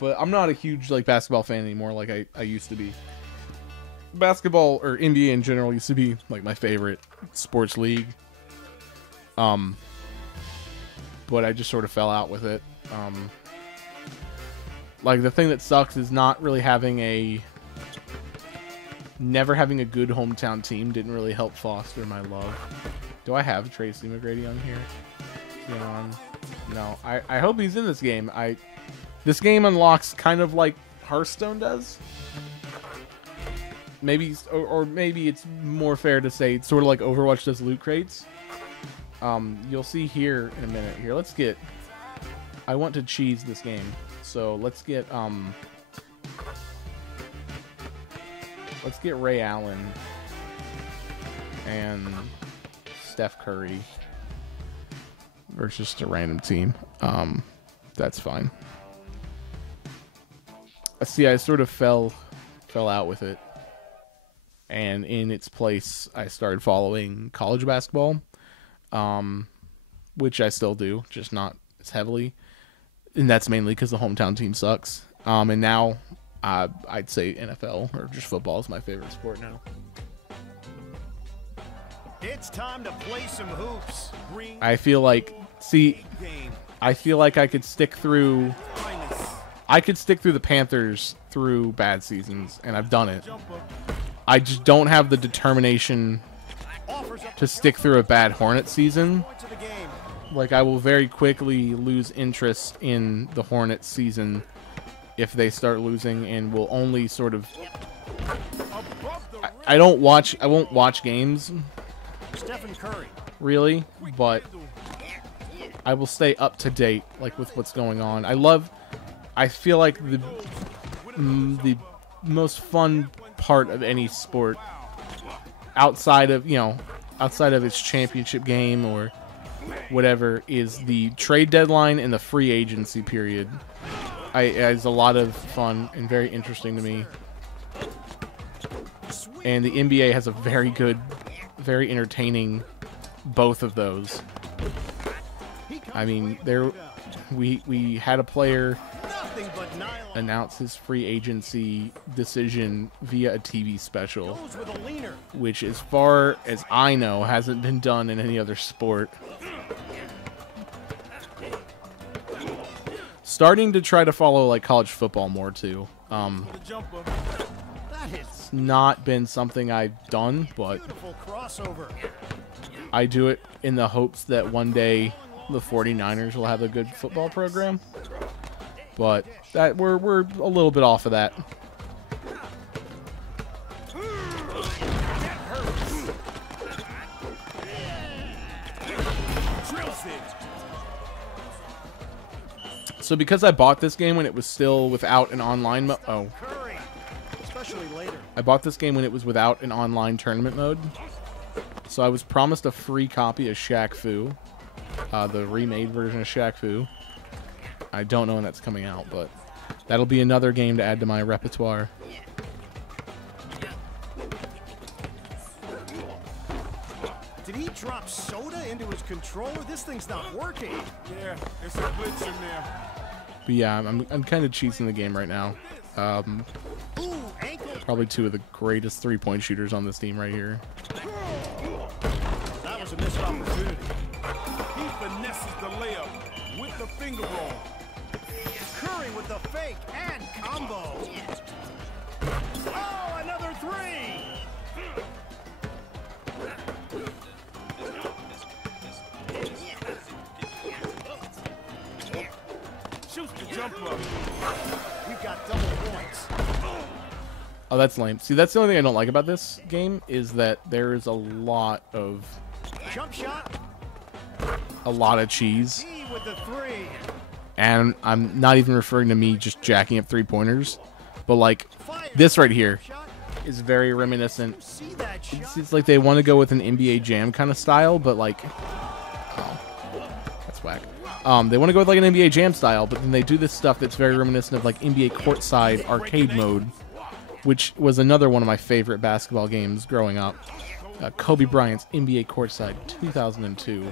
But I'm not a huge basketball fan anymore like I used to be. Basketball, or NBA in general, used to be like my favorite sports league. But I just sort of fell out with it. Like, the thing that sucks is not really never having a good hometown team didn't really help foster my love. Do I have Tracy McGrady on here? Is he on? No. I hope he's in this game. This game unlocks kind of like Hearthstone does. Maybe, or maybe it's more fair to say it's sort of like Overwatch does loot crates. You'll see here in a minute. Here, I want to cheese this game, so let's get Ray Allen and Steph Curry versus just a random team. That's fine. See, I sort of fell out with it. And in its place, I started following college basketball, which I still do, just not as heavily. And that's mainly because the hometown team sucks. And now, I'd say NFL or just football is my favorite sport now. It's time to play some hoops. green, I feel like, game, I feel like I could stick through the Panthers through bad seasons, and I've done it. jumper, I just don't have the determination to stick through a bad Hornet season. to the game. Like, I will very quickly lose interest in the Hornets season if they start losing, and will only sort of... above the rim, I won't watch games, Stephen Curry. really, but I will stay up to date, like, with what's going on. I feel like the most fun part of any sport, outside of its championship game or whatever, is the trade deadline and the free agency period. It's a lot of fun and very interesting to me. And the NBA has a very good, very entertaining both of those. I mean, we had a player Nothing but nylon. announce his free agency decision via a TV special, Goes with a leaner. which, as far as I know, hasn't been done in any other sport. Starting to try to follow like college football more too. the jumper, That hits. Not been something I've done, but Beautiful crossover. I do it in the hopes that one day the 49ers will have a good football program. But that we're a little bit off of that. drills it. So because I bought this game when it was still without an online Curry. Especially later. I bought this game when it was without an online tournament mode. So I was promised a free copy of Shaq Fu, the remade version of Shaq Fu. I don't know when that's coming out, but that'll be another game to add to my repertoire. Did he drop soda into his controller? This thing's not working. Yeah, it's a glitch in there. But yeah, I'm kind of cheesing the game right now. Ooh, ankle. Probably two of the greatest three-point shooters on this team right here. That was a missed opportunity. He finesses the layup with the finger roll. Curry with the fake and combo. Oh, another three. Shoots the jumper. We've got double points. Oh, that's lame. See, that's the only thing I don't like about this game, is that there is a lot of Jump shot. cheese. He with the three. And I'm not even referring to me just jacking up three-pointers, but like Fire. this right here Shot. is very reminiscent. See that shot? It's like they want to go with an NBA Jam kind of style, but like whack. They want to go with like an NBA Jam style, but then they do this stuff that's very reminiscent of like NBA courtside arcade mode, which was another one of my favorite basketball games growing up. Kobe Bryant's NBA courtside 2002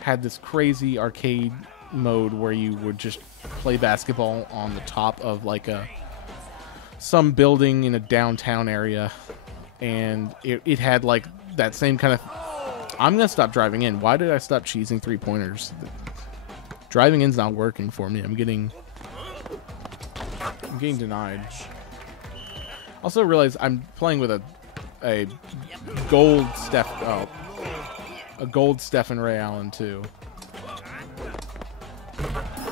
had this crazy arcade mode where you would just play basketball on the top of like some building in a downtown area, and it had like that same kind of... I'm gonna stop driving in. Why did I stop cheesing 3-pointers? Driving in's not working for me. I'm getting denied. Also realize I'm playing with a gold Stephen Ray Allen too.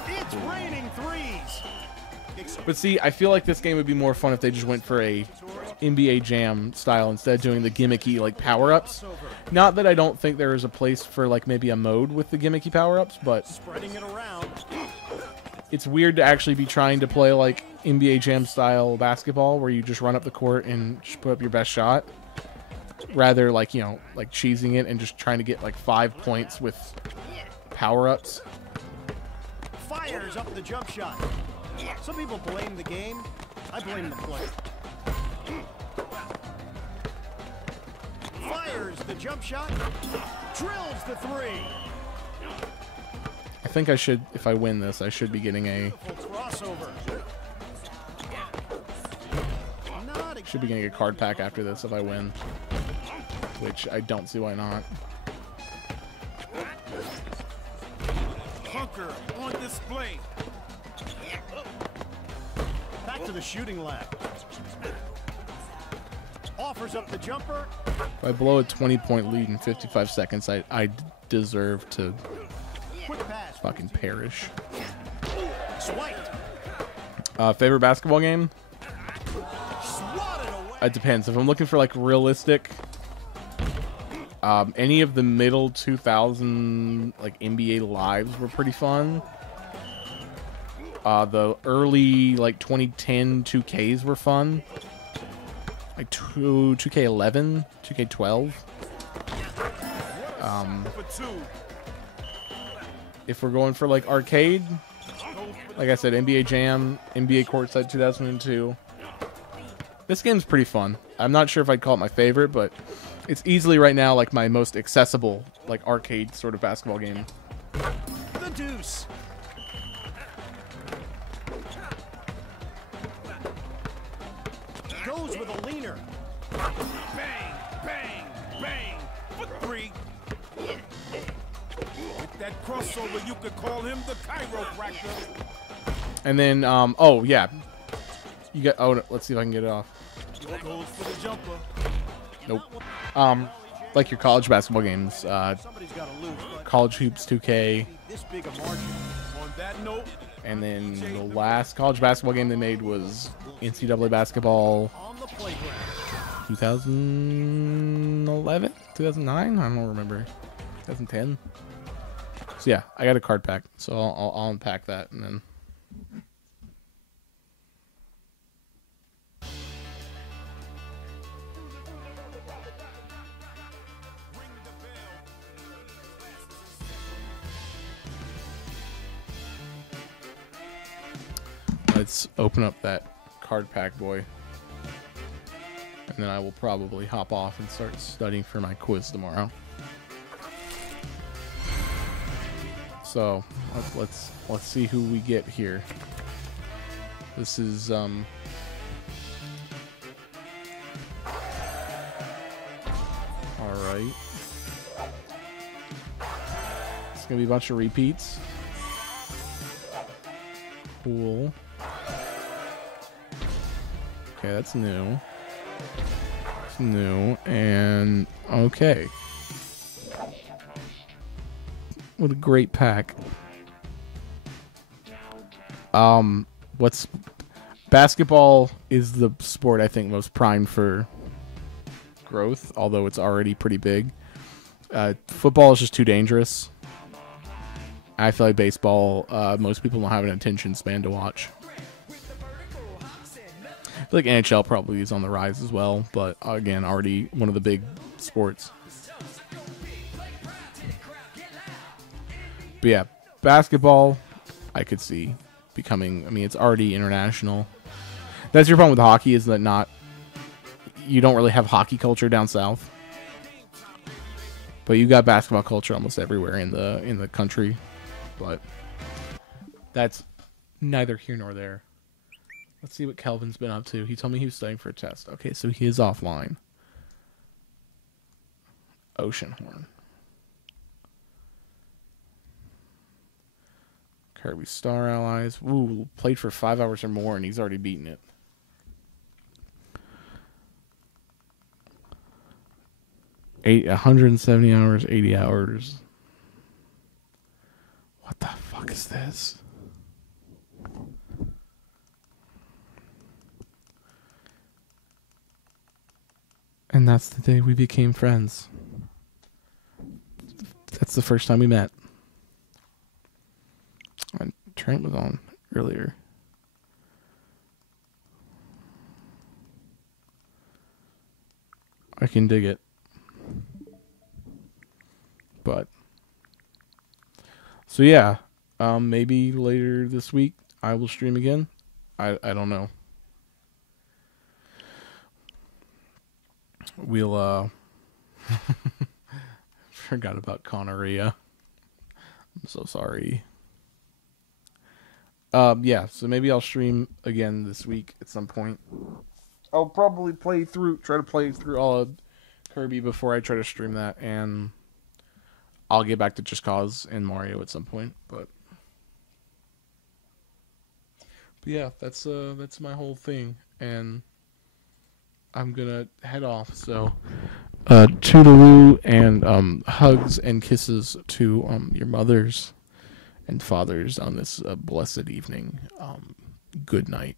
It's raining threes. But see, I feel like this game would be more fun if they just went for a NBA Jam style instead of doing the gimmicky like power-ups. Not that I don't think there is a place for like maybe a mode with the gimmicky power-ups, but Spreading it around. it's weird to actually be trying to play like NBA Jam style basketball where you just run up the court and just put up your best shot, rather like, you know, like cheesing it and just trying to get like 5 points with power-ups. Fires up the jump shot. Some people blame the game. I blame the player. Fires the jump shot. Drills the three. I think I should, if I win this, I should be getting a... Crossover. Should be getting a card pack after this if I win. Which I don't see why not. Hunker on display. Back to the shooting lab. Offers up the jumper. If I blow a 20-point lead in 55 seconds, I deserve to Quick pass. fucking perish. Swiped. Favorite basketball game? Swatted away. It depends. If I'm looking for like realistic, any of the middle 2000 like NBA lives were pretty fun. The early like 2010 2Ks were fun. Like 2K11, 2K12. For two. If we're going for like arcade, like I said, NBA Jam, NBA Courtside 2002. This game's pretty fun. I'm not sure if I'd call it my favorite, but it's easily right now like my most accessible like arcade sort of basketball game. The deuce. Goes with a leaner. Bang, bang, bang. For three. With that crossover, you could call him the chiropractor. And then, oh yeah, you got. Oh, let's see if I can get it off. Goes for the jumper. Nope. Like your college basketball games, Somebody's got to lose, but College Hoops 2K, this big a margin. On that note, and then the last college basketball game they made was NCAA basketball On the playground. 2011, 2009. I don't remember. 2010. So yeah, I got a card pack, so I'll unpack that and then. Let's open up that card pack, boy. And then I will probably hop off and start studying for my quiz tomorrow. So let's see who we get here. This is all right. It's gonna be a bunch of repeats. Cool. Okay, that's new. It's new, and okay. What a great pack. What's basketball is the sport I think most primed for growth, although it's already pretty big. Football is just too dangerous. I feel like baseball, most people don't have an attention span to watch. I feel like NHL probably is on the rise as well, but again, already one of the big sports. But yeah, basketball, I could see becoming. I mean, it's already international. That's your problem with hockey, is that you don't really have hockey culture down south. But you got basketball culture almost everywhere in the country. But that's neither here nor there. Let's see what Kelvin's been up to. He told me he was studying for a test. Okay, so he is offline. Oceanhorn. Kirby Star Allies. Ooh, played for 5 hours or more, and he's already beaten it. 170 hours, 80 hours. What the fuck is this? And that's the day we became friends. That's the first time we met. And Trent was on earlier. I can dig it. But so yeah, maybe later this week I will stream again. I don't know. We'll forgot about Conneria. I'm so sorry. Yeah, so maybe I'll stream again this week at some point. I'll probably try to play through all of Kirby before I try to stream that, and I'll get back to Just Cause and Mario at some point. But yeah, that's my whole thing, and I'm gonna head off. So, toodaloo, and hugs and kisses to your mothers and fathers on this blessed evening. Good night.